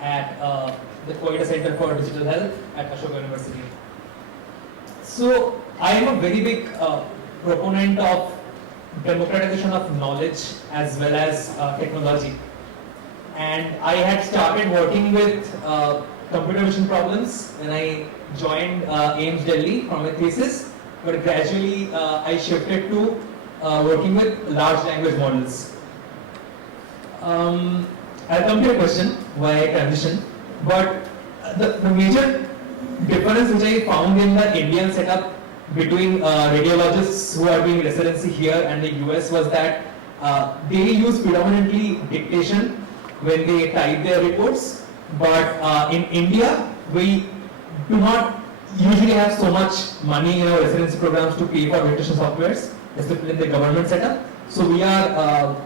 at the Koida Center for Digital Health at Ashoka University. So I am a very big proponent of democratization of knowledge as well as technology. And I had started working with computer vision problems when I joined IIIT Delhi from my thesis, but gradually I shifted to working with large language models. I'll come to your question, why I transition, but the major difference which I found in the Indian setup between radiologists who are doing residency here and the US was that they use predominantly dictation when they type their reports, but in India we do not usually have so much money in our residency programs to pay for dictation softwares, especially in the government setup. So we are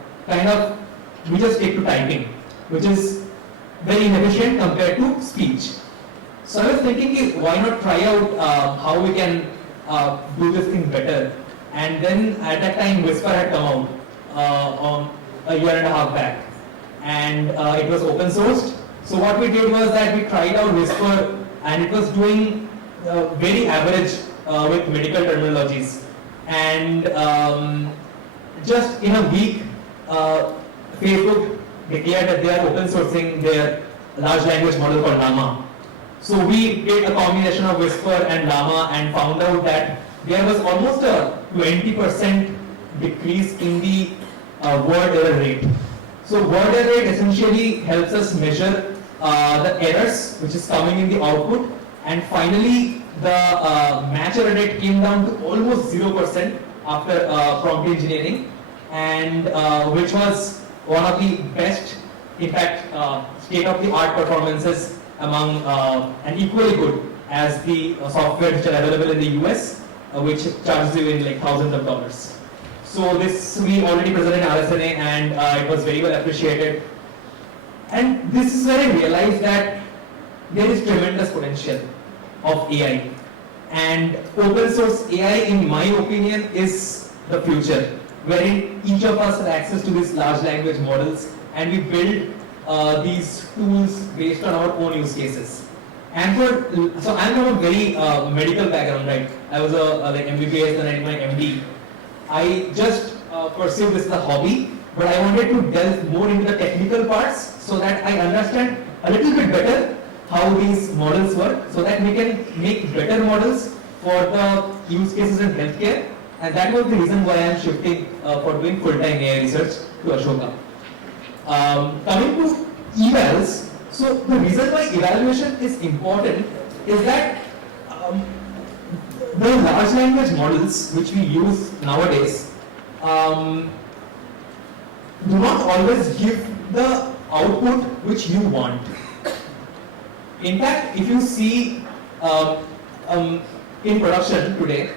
we just take to typing, which is very inefficient compared to speech. So I was thinking, why not try out how we can do this thing better? And then at that time, Whisper had come out a year and a half back, and it was open sourced. So what we did was that we tried out Whisper, and it was doing very average with medical terminologies. And just in a week, Facebook declared that they are open sourcing their large language model called Llama. So we did a combination of Whisper and Llama and found out that there was almost a 20% decrease in the word error rate. So word error rate essentially helps us measure the errors which is coming in the output, and finally the match error rate came down to almost 0% after prompt engineering, and which was one of the best, in fact, state-of-the-art performances among, and equally good as the software which are available in the US, which charges you in like thousands of dollars. So this we already presented in RSNA, and it was very well appreciated. And this is where I realized that there is tremendous potential of AI. And open source AI, in my opinion, is the future, wherein each of us have access to these large language models and we build these tools based on our own use cases. And so I'm from a very medical background, right? I was a like MBBS, then I did my MD. I just pursued this as a hobby, but I wanted to delve more into the technical parts so that I understand a little bit better how these models work, so that we can make better models for the use cases in healthcare. And that was the reason why I am shifting for doing full-time AI research to Ashoka. Coming to evals, so the reason why evaluation is important is that the large language models which we use nowadays do not always give the output which you want. In fact, if you see in production today,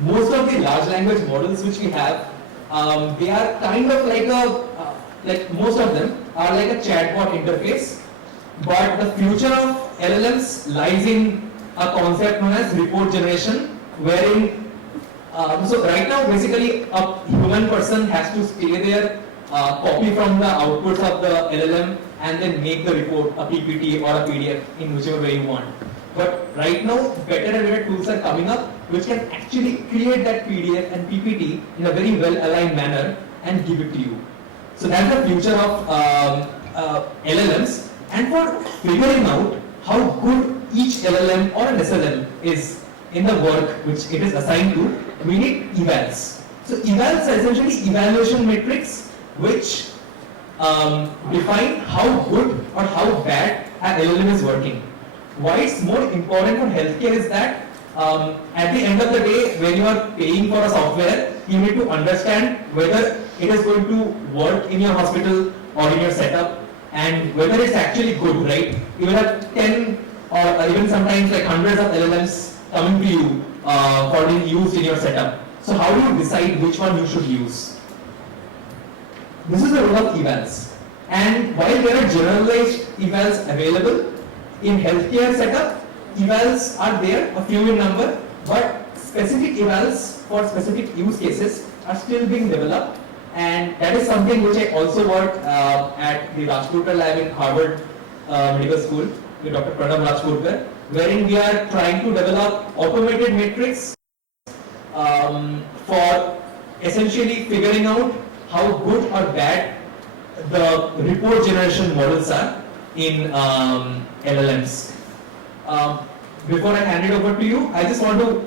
most of the large language models which we have, they are kind of like like most of them are like a chatbot interface. But the future of LLMs lies in a concept known as report generation, wherein so right now basically a human person has to stay there, copy from the outputs of the LLM and then make the report a PPT or a PDF in whichever way you want. But right now better and better tools are coming up which can actually create that PDF and PPT in a very well aligned manner and give it to you. So that's the future of LLMs. And for figuring out how good each LLM or an SLM is in the work which it is assigned to, we need evals. So evals are essentially evaluation metrics which define how good or how bad an LLM is working. Why it's more important for healthcare is that at the end of the day, when you are paying for a software, you need to understand whether it is going to work in your hospital or in your setup, and whether it's actually good, right? You will have 10 or even sometimes like hundreds of LLMs coming to you for being used in your setup. So how do you decide which one you should use? This is the role of evals. And while there are generalized evals available in healthcare setup, evals are there, a few in number, but specific evals for specific use cases are still being developed. And that is something which I also work at the Rajpurkar lab in Harvard Medical School with Dr. Pranav Rajpurkar, wherein we are trying to develop automated metrics for essentially figuring out how good or bad the report generation models are in LLMs. Before I hand it over to you, I just want to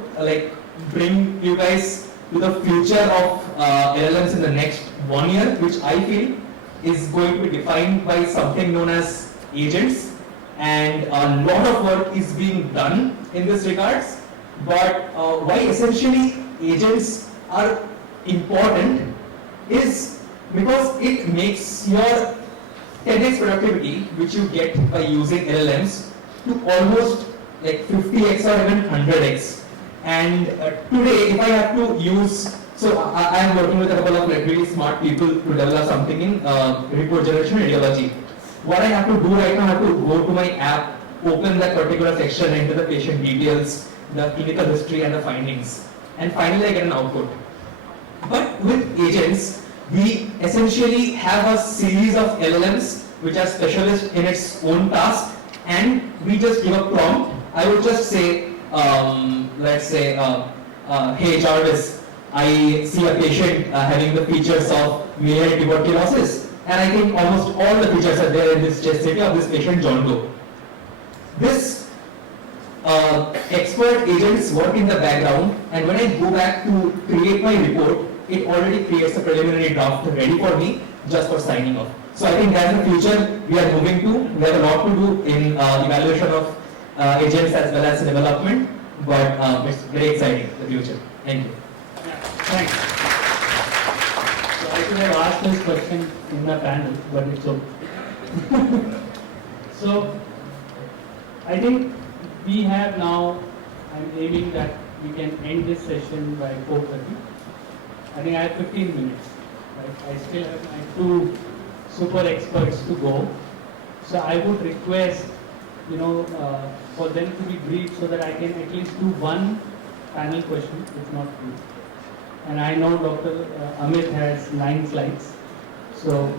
bring you guys to the future of LLMs in the next 1 year, which I feel is going to be defined by something known as agents, and a lot of work is being done in this regards. But why essentially agents are important is because it makes your 10x productivity, which you get by using LLMs, to almost like 50x or even 100x. And today, if I have to use, so I am working with a couple of really smart people to develop something in report generation radiology. What I have to do right now, I have to go to my app, open that particular section, enter the patient details, the clinical history and the findings, and finally I get an output. But with agents, we essentially have a series of LLMs which are specialists in its own task, and we just give a prompt. I would just say, let's say, hey Jarvis, I see a patient having the features of miliary tuberculosis, and I think almost all the features are there in this chest CT of this patient, John Doe. This expert agents work in the background, and when I go back to create my report, it already creates a preliminary draft ready for me just for signing off. So I think that's the future we are moving to. We have a lot to do in evaluation of agents as well as development, but it's very exciting, the future. Thank you. Yeah, thanks. So I should have asked this question in the panel, but it's okay. So I think we have now, I'm aiming that we can end this session by 4:30. I think I have 15 minutes. Right? I still have my 2 super experts to go. So I would request, for them to be brief so that I can at least do one panel question, if not two. And I know Dr. Amit has 9 slides, so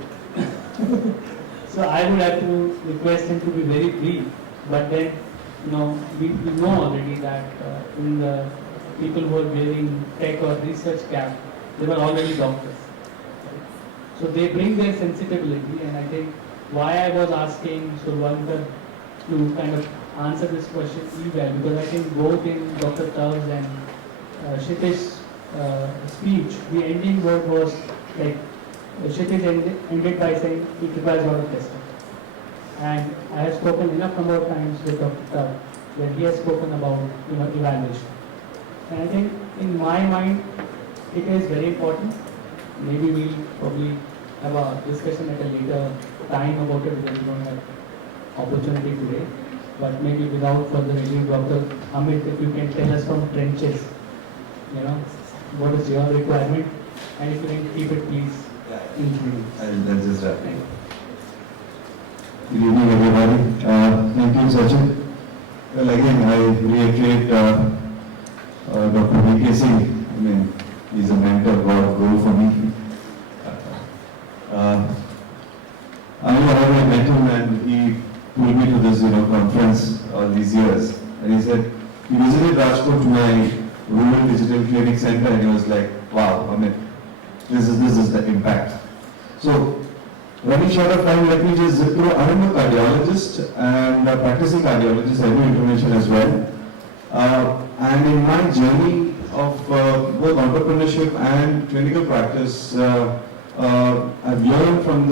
so I would have to request him to be very brief. But then, we know already that in the people who are wearing tech or research cap, they were already doctors. So they bring their sensitivity, and I think why I was asking Survankar to kind of answer this question well, because I think both in Dr. Tav's and Kshitij's speech, the ending word was like, Kshitij ended by saying it requires a lot of testing. And I have spoken enough number of times with Dr. Tav where he has spoken about evaluation. And I think in my mind it is very important. Maybe we'll probably have a discussion at a later time about it because we don't have opportunity today. But maybe without further ado, Dr. Amit, if you can tell us from trenches, what is your requirement, and if you can keep it please in 3 minutes. I'll just wrap it. Good evening, everybody. Thank you, Sachin. Well, again, I reiterate Dr. V.K. Singh. I mean, he's a mentor, God of gold for me. I have a mentor, and he pulled me to this, conference all these years, and he said he visited Rajkot to my rural digital clinic center, and he was like, "Wow, I mean, this is the impact." So, running short of time, let me just zip through. I am a cardiologist and a practicing cardiologist. I do intervention as well. And in my journey of both entrepreneurship and clinical practice, I've learned from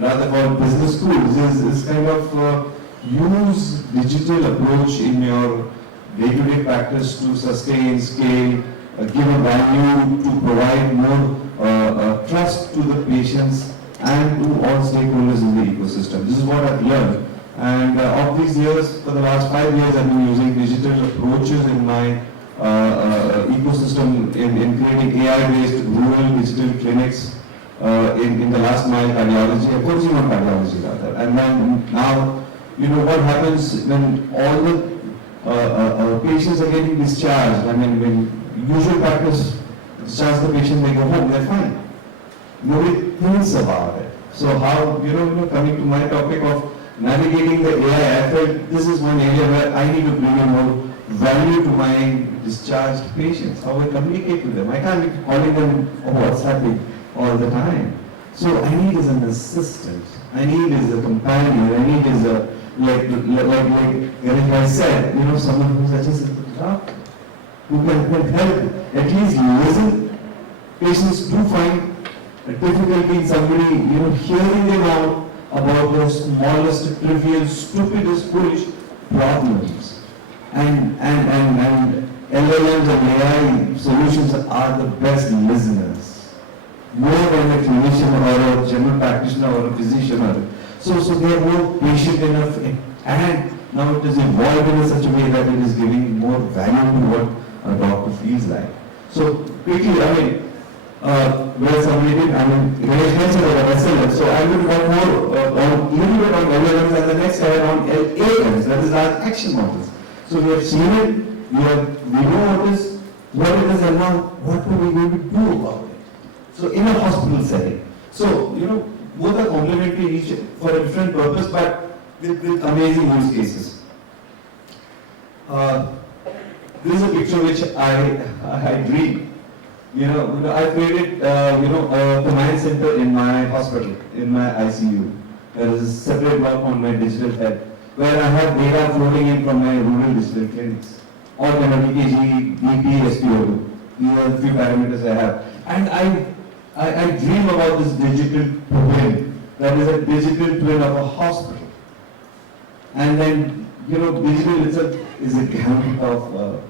rather called business schools, is kind of use digital approach in your day-to-day practice to sustain, scale, give a value, to provide more trust to the patients and to all stakeholders in the ecosystem. This is what I've learned. And of these years, for the last 5 years, I've been using digital approaches in my ecosystem in creating AI-based rural digital clinics in the last mile cardiology, consumer cardiology rather. And then now, what happens when all the patients are getting discharged. I mean, when usual practice discharge the patient, they go home, they're fine. Nobody thinks about it. So how, coming to my topic of navigating the AI, I felt this is one area where I need to bring in more value to my discharged patients, how I communicate with them. I can't be calling them what's happening all the time. So I need as an assistant, I need as a companion, I need as a, like Ganesh said, someone who's just a doctor, who can help, at least listen. Patients do find a difficulty in somebody, hearing them out about the smallest, trivial, stupidest, foolish problems. And LLMs and AI solutions are the best listeners. More than a clinician or a general practitioner or a physician. So they are more patient enough, and now it is evolved in such a way that it is giving more value to what a doctor feels like. So quickly, where somebody did, Ganesh mentioned about SLM, so I will talk more on a little bit on LLMs and the next slide on LAMs, that is large action models. So we have seen it, we know what it is, and now what are we going to do about it? So in a hospital setting. So, both are complementary each for a different purpose, but with amazing use cases. This is a picture which I dreamed. I created, a command center in my hospital, in my ICU. There is a separate block on my digital head, where I have data flowing in from my rural digital clinics. All kind of EKG, BP, SpO2. These are the 3 parameters I have. And I dream about this digital twin, that is a digital twin of a hospital. And then, digital itself is a gamut of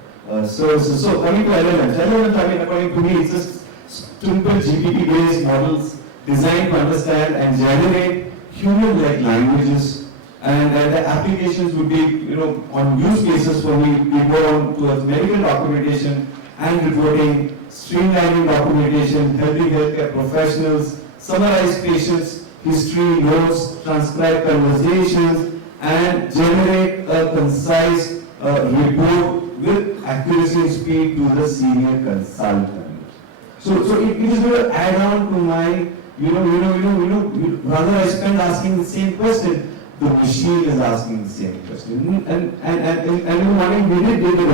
services. So coming to LLMs, according to me, it's just simple GPT-based models designed to understand and generate human-like languages, and the applications would be, on use cases for me, we go on towards medical documentation and reporting, streamlining documentation, helping healthcare professionals, summarize patients, history, notes, transcribe conversations, and generate a concise report with accuracy and speed to the senior consultant. So it is going to add on to my, rather I spend asking the same question, the machine is asking the same question. And one we did data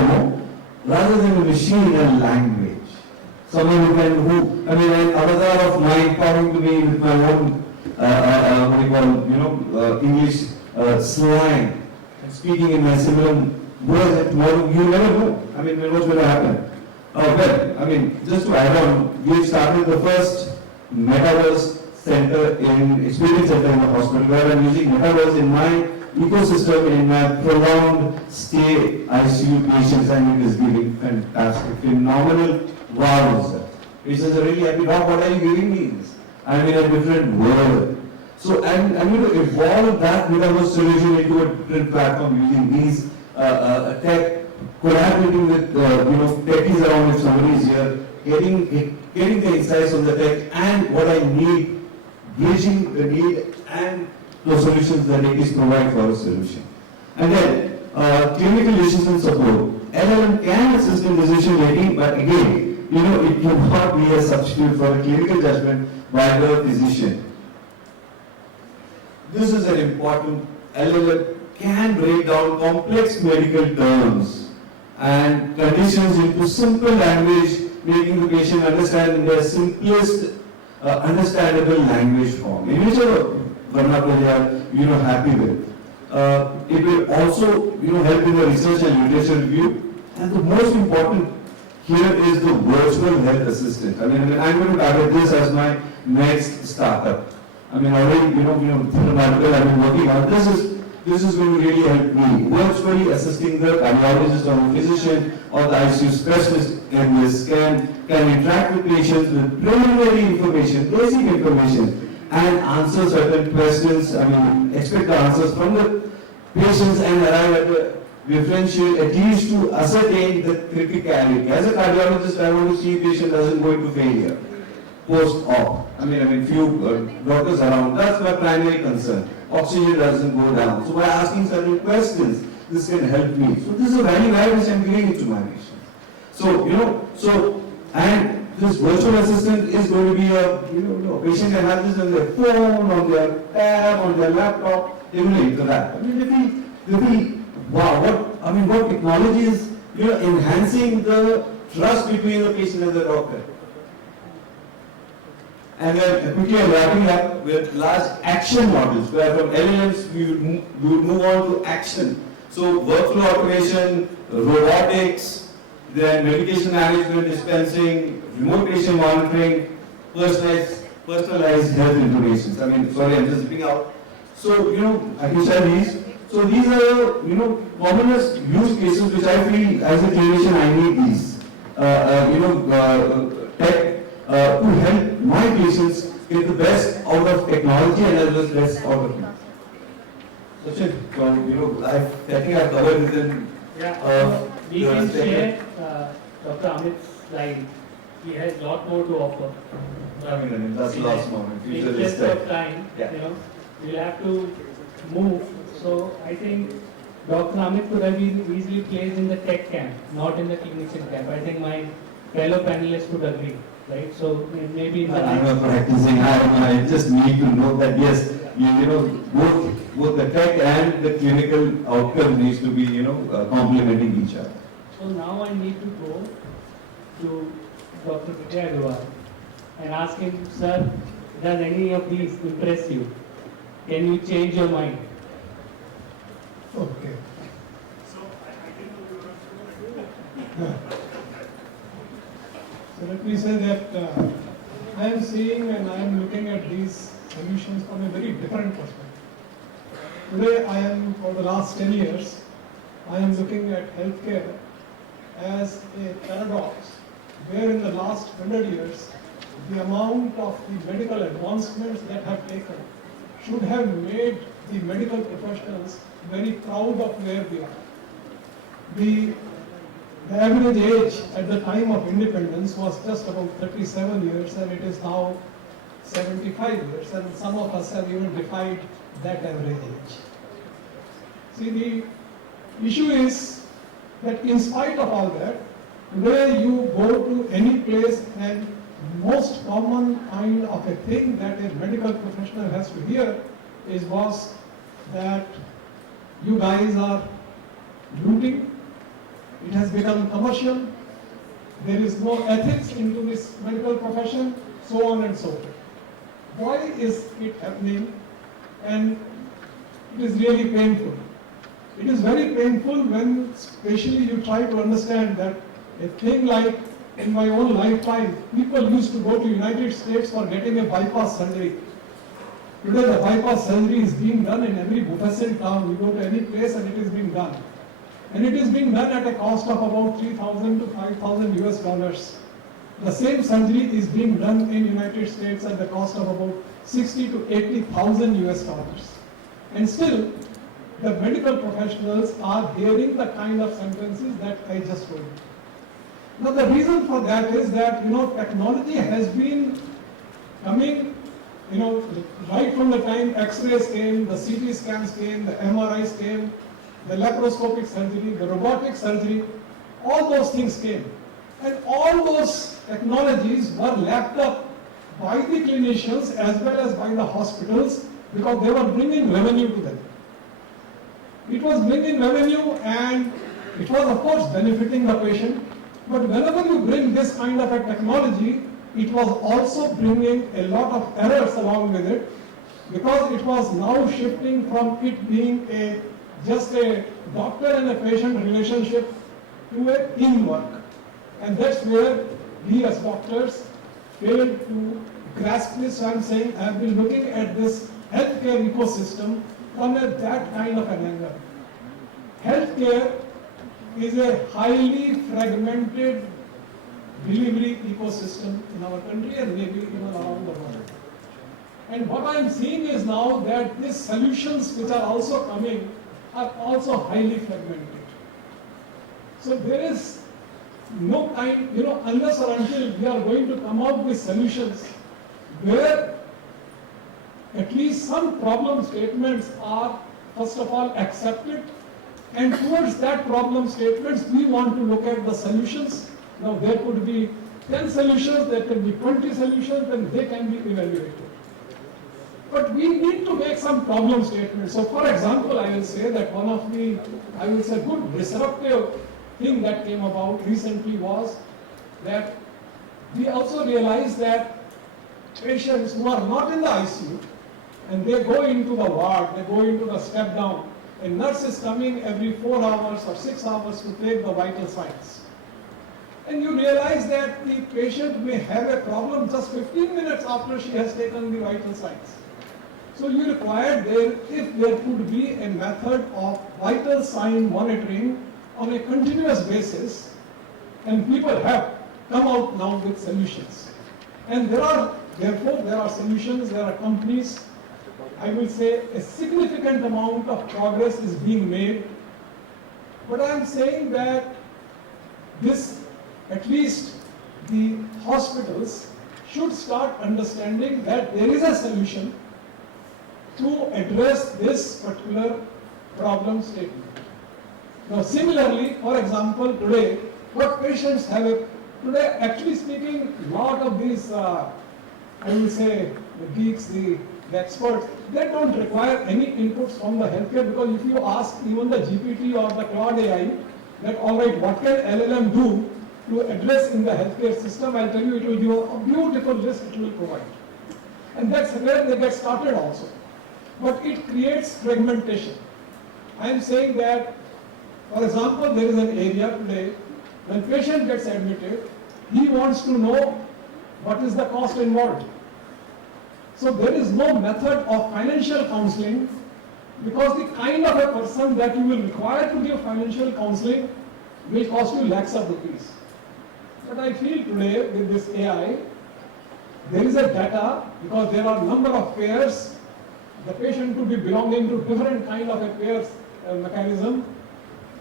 rather than the machine and language. Someone an avatar of mine coming to me with my own, English slang, and speaking in my similar words, and tomorrow you never know. What's going to happen? Just to add on, we started the first metaverse center experience center in the hospital, where I'm using metaverse in my ecosystem, in my prolonged stay ICU patients, and it is giving fantastic, phenomenal wow results. Patients are really happy. Doc, what are you giving me this? I'm in a different world. So I'm going to evolve that metaverse solution into a different platform using these tech, collaborating with techies around if somebody is here, getting the insights on the tech and what I need, bridging the need and the solutions that techies provide for a solution. And then clinical decision support. LLM can assist in decision making, but again, it cannot be a substitute for a clinical judgment by the physician. This is an important LLM can break down complex medical terms and conditions into simple language, making the patient understand in their simplest understandable language form, in whichever vernacular they are happy with. It will also help in the research and literature review. And the most important here is the virtual health assistant. I'm going to target this as my next startup. Already, the article I've been working on, this is going to really help me. Virtually assisting the cardiologist or the physician or the ICU specialist in this can interact with patients with preliminary information, basic information, and answer certain questions. Expect the answers from the patients and arrive at the differential, at least to ascertain the criticality. As a cardiologist, I want to see a patient doesn't go into failure post-op. Few doctors around. That's my primary concern. Oxygen doesn't go down. So by asking certain questions, this can help me. So this is a value add which I'm giving it to my patients. And this virtual assistant is going to be a patient can have this on their phone, on their tab, on their laptop. They will interact. They feel, wow, what technology is enhancing the trust between the patient and the doctor. And then quickly I'm wrapping up with large action models, where from LLMs we would move on to action. So workflow automation, robotics, then medication management, dispensing, remote patient monitoring, personalized health information. Sorry, I'm just zipping out. So, I can share these. So these are, commonest use cases which I feel as a clinician I need these. Tech to help my patients get the best out of technology and as well as best out of me. Sachin, I think I've covered within. We can share Dr. Amit's slide. He has a lot more to offer. That's the last moment. In just of time, we'll have to move. So I think Dr. Amit could have been easily placed in the tech camp, not in the clinician camp. I think my fellow panelists would agree, right? So maybe in the I'm not practicing. I just need to know that yes, both the tech and the clinical outcome needs to be complementing each other. So now I need to go to Dr. Vijay Agarwal and ask him, sir, does any of these impress you? Can you change your mind? Okay. So let me say that I am seeing and I am looking at these solutions from a very different perspective. Today I am, for the last 10 years, I am looking at healthcare as a paradox, where in the last 100 years, the amount of the medical advancements that have taken should have made the medical professionals very proud of where we are. The average age at the time of independence was just about 37 years, and it is now 75 years, and some of us have even defied that average age. See, the issue is that in spite of all that, today you go to any place and most common kind of a thing that a medical professional has to hear was that you guys are looting, it has become commercial, there is no ethics into this medical profession, so on and so forth. Why is it happening? And it is really painful. It is very painful when especially you try to understand that a thing like in my own lifetime, people used to go to United States for getting a bypass surgery. Today the bypass surgery is being done in every Bufacil town. You go to any place and it is being done. And it is being done at a cost of about 3,000 to 5,000 US dollars. The same surgery is being done in United States at the cost of about 60 to 80,000 US dollars. And still, the medical professionals are hearing the kind of sentences that I just told you. Now the reason for that is that, technology has been coming, right from the time X-rays came, the CT scans came, the MRIs came, the laparoscopic surgery, the robotic surgery, all those things came. And all those technologies were lapped up by the clinicians as well as by the hospitals because they were bringing revenue to them. It was bringing revenue and it was of course benefiting the patient, but whenever you bring this kind of a technology, it was also bringing a lot of errors along with it because it was now shifting from it being just a doctor and a patient relationship to a teamwork. And that's where we as doctors failed to grasp this. So I'm saying I've been looking at this healthcare ecosystem from that kind of an angle. Healthcare is a highly fragmented delivery ecosystem in our country and maybe even around the world. And what I'm seeing is now that these solutions which are also coming are also highly fragmented. So there is no kind, unless or until we are going to come out with solutions where at least some problem statements are first of all accepted, and towards that problem statements we want to look at the solutions. Now there could be 10 solutions, there can be 20 solutions, and they can be evaluated. But we need to make some problem statements. So for example, I will say that one of the, good disruptive thing that came about recently was that we also realized that patients who are not in the ICU and they go into the ward, they go into the step down, a nurse is coming every 4 hours or 6 hours to take the vital signs. And you realize that the patient may have a problem just 15 minutes after she has taken the vital signs. So you require if there could be a method of vital sign monitoring on a continuous basis, and people have come out now with solutions. And therefore there are solutions, there are companies. I will say a significant amount of progress is being made. But I am saying that this, at least the hospitals should start understanding that there is a solution to address this particular problem statement. Now similarly, for example, today, what patients have today, actually speaking, a lot of these, I will say, the geeks, the experts, they don't require any inputs from the healthcare, because if you ask even the GPT or the Cloud AI, that alright, what can LLM do to address in the healthcare system, I'll tell you, it will give a beautiful list it will provide. And that's where they get started also. But it creates fragmentation. I am saying that, for example, there is an area today, when patient gets admitted, he wants to know what is the cost involved. So there is no method of financial counseling, because the kind of a person that you will require to give financial counseling will cost you lakhs of rupees. But I feel today with this AI, there is a data, because there are a number of pairs, the patient could be belonging to different kind of a pairs mechanism.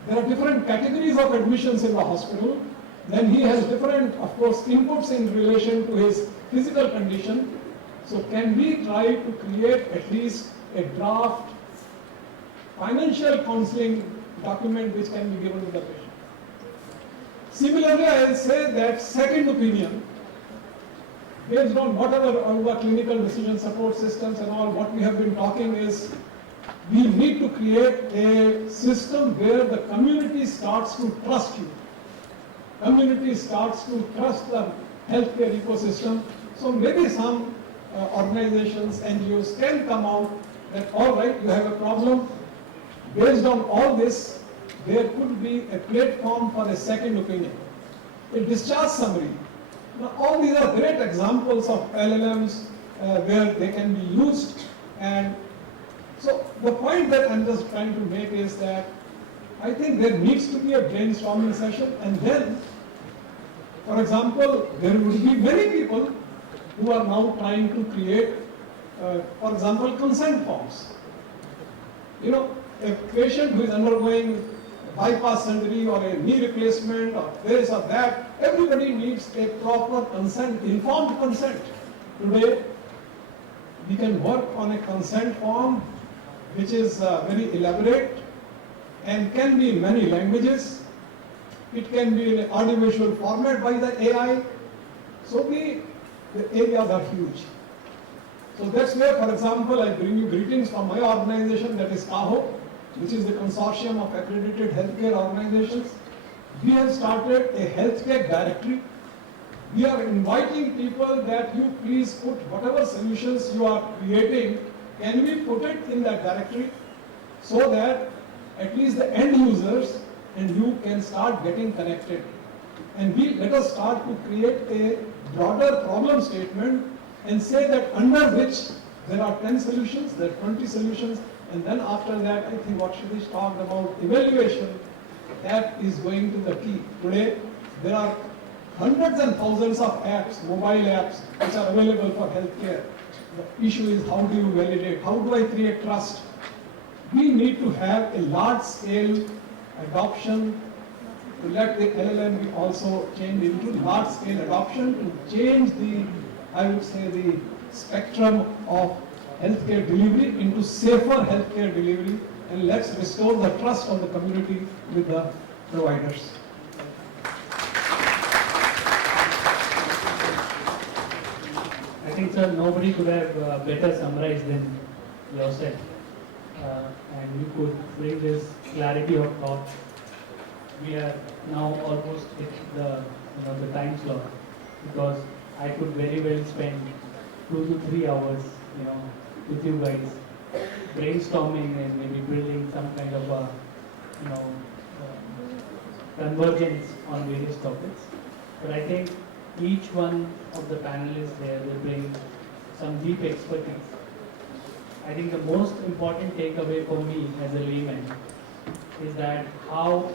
There are different categories of admissions in the hospital. Then he has different, of course, inputs in relation to his physical condition. So can we try to create at least a draft financial counseling document which can be given to the patient? Similarly, I will say that second opinion, based on whatever our clinical decision support systems and all, what we have been talking is, we need to create a system where the community starts to trust you. Community starts to trust the healthcare ecosystem. So maybe some organizations, NGOs can come out that, all right, you have a problem. Based on all this, there could be a platform for a second opinion, a discharge summary. Now, all these are great examples of LLMs where they can be used. And so the point that I'm just trying to make is that I think there needs to be a brainstorming session, and then, for example, there would be many people who are now trying to create, for example, consent forms. You know, a patient who is undergoing bypass surgery or a knee replacement or this or that, everybody needs a proper consent, informed consent. Today, we can work on a consent form which is very elaborate and can be in many languages. It can be in an audiovisual format by the AI. So the areas are huge. So that's where, for example, I bring you greetings from my organization, that is CAHO, which is the Consortium of Accredited Healthcare Organizations. We have started a health tech directory. We are inviting people that you please put whatever solutions you are creating, can we put it in that directory so that at least the end users and you can start getting connected. And let us start to create a broader problem statement and say that under which there are 10 solutions, there are 20 solutions, and then after that, I think what Kshitij talked about, evaluation, that is going to the key. Today, there are hundreds and thousands of apps, mobile apps, which are available for healthcare. The issue is, how do you validate? How do I create trust? We need to have a large-scale adoption to let the LLM be also change into large-scale adoption to change the, I would say, the spectrum of healthcare delivery into safer healthcare delivery, and let's restore the trust of the community with the providers. I think, sir, nobody could have better summarized than yourself. And you could bring this clarity of thought. We are now almost at the time slot, because I could very well spend 2 to 3 hours, with you guys, brainstorming and maybe building some kind of a, convergence on various topics. But I think each one of the panelists here will bring some deep expertise. I think the most important takeaway for me as a layman is that how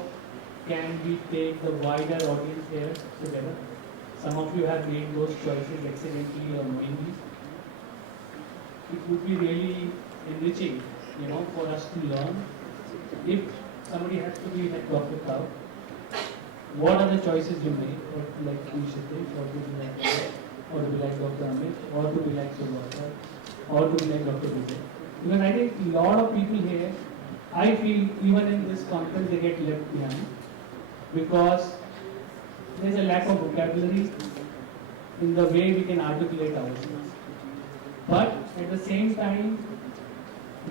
can we take the wider audience here together? Some of you have made those choices accidentally or knowingly. It would be really enriching, for us to learn. If somebody has to be like Dr. Tao, what are the choices you make? Or to be like Kshitij, or to be like Ganesh, or to be like Dr. Amit, or to be like Subhasa, or to be like Dr. Vijay. Because I think a lot of people here, I feel even in this conference they get left behind, because there's a lack of vocabulary in the way we can articulate ourselves. But at the same time,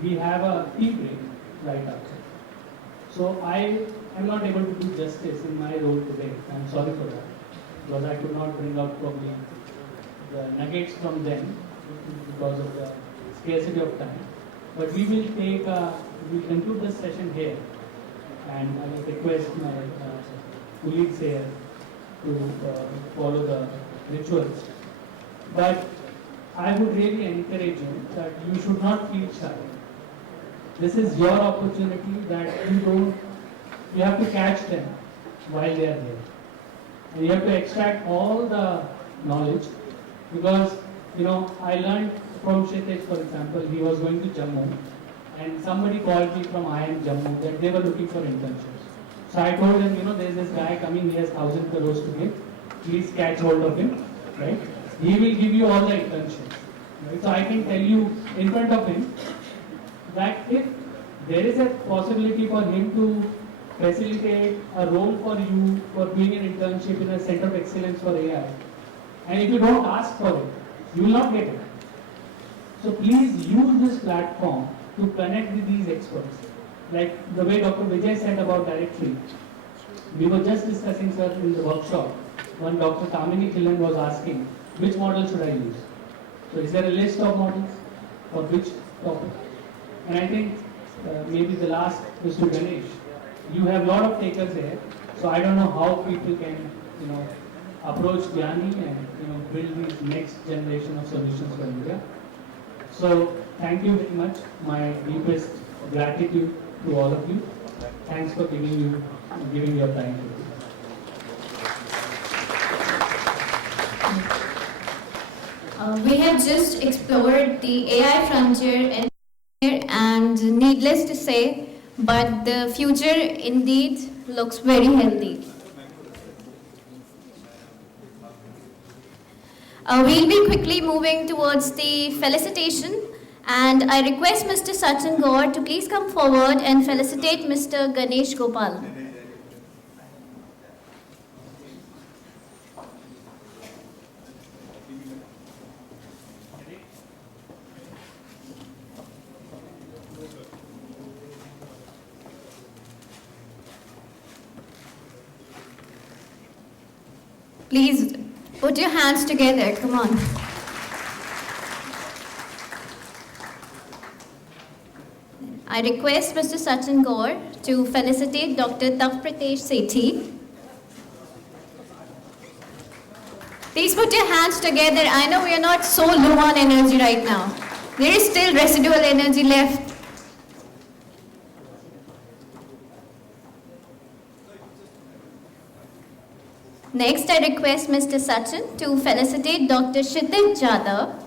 we have a tea break right after. So I am not able to do justice in my role today. I'm sorry for that, because I could not bring out probably the nuggets from them because of the scarcity of time. But we will conclude this session here, and I will request my colleagues here to follow the rituals. But I would really encourage you that you should not feel shy. This is your opportunity that you have to catch them while they are there. And you have to extract all the knowledge, because, I learned from Kshitij, for example, he was going to Jammu, and somebody called me from IIM Jammu that they were looking for internships. So I told him, there's this guy coming, he has 1,000 crores to give, please catch hold of him, right? He will give you all the internships. Right? So I can tell you in front of him that if there is a possibility for him to facilitate a role for you for doing an internship in a center of excellence for AI, and if you don't ask for it, you will not get it. So please use this platform to connect with these experts. Like the way Dr. Vijay said about directory, we were just discussing, sir, in the workshop, when Dr. Kamini Killan was asking, which model should I use? So is there a list of models for which topic? And I think maybe the last is to Ganesh. You have a lot of takers there, so I don't know how people can, approach Gnani and build these next generation of solutions for India. So thank you very much. My deepest gratitude to all of you. Thanks for giving your time to me. We have just explored the AI frontier and needless to say, but the future indeed looks very healthy. We'll be quickly moving towards the felicitation, and I request Mr. Sachin Gaur to please come forward and felicitate Mr. Ganesh Gopalan. Please put your hands together, come on. I request Mr. Sachin Gaur to felicitate Dr. Tavpratesh Sethi. Please put your hands together. I know we are not so low on energy right now. There is still residual energy left. Next, I request Mr. Sachin to felicitate Dr. Kshitij Jadhav.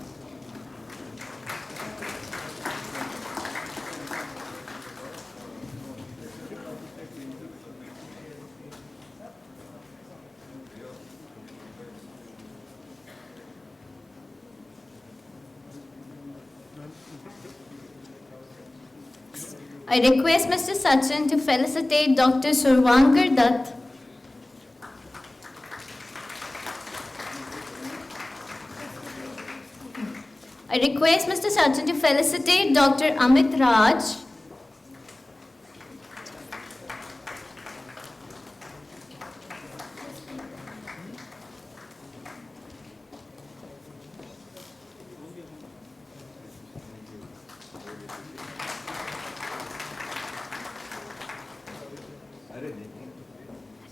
I request Mr. Sachin to felicitate Dr. Survankar Dutt. I request Mr. Sachin to felicitate Dr. Amit Raj.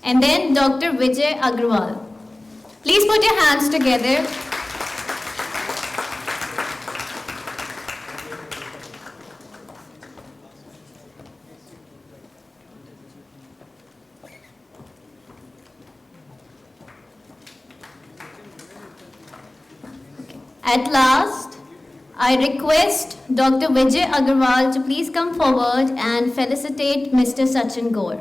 And then Dr. Vijay Agrawal. Please put your hands together. At last, I request Dr. Vijay Agrawal to please come forward and felicitate Mr. Sachin Gaur.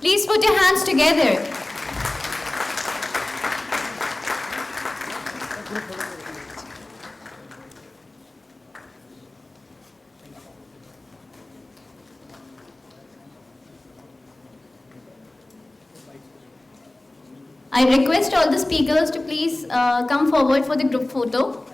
Please put your hands together. I request all the speakers to please come forward for the group photo.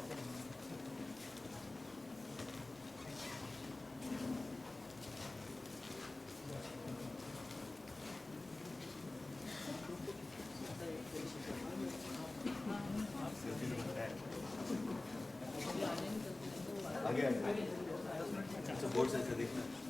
आगे board से देखना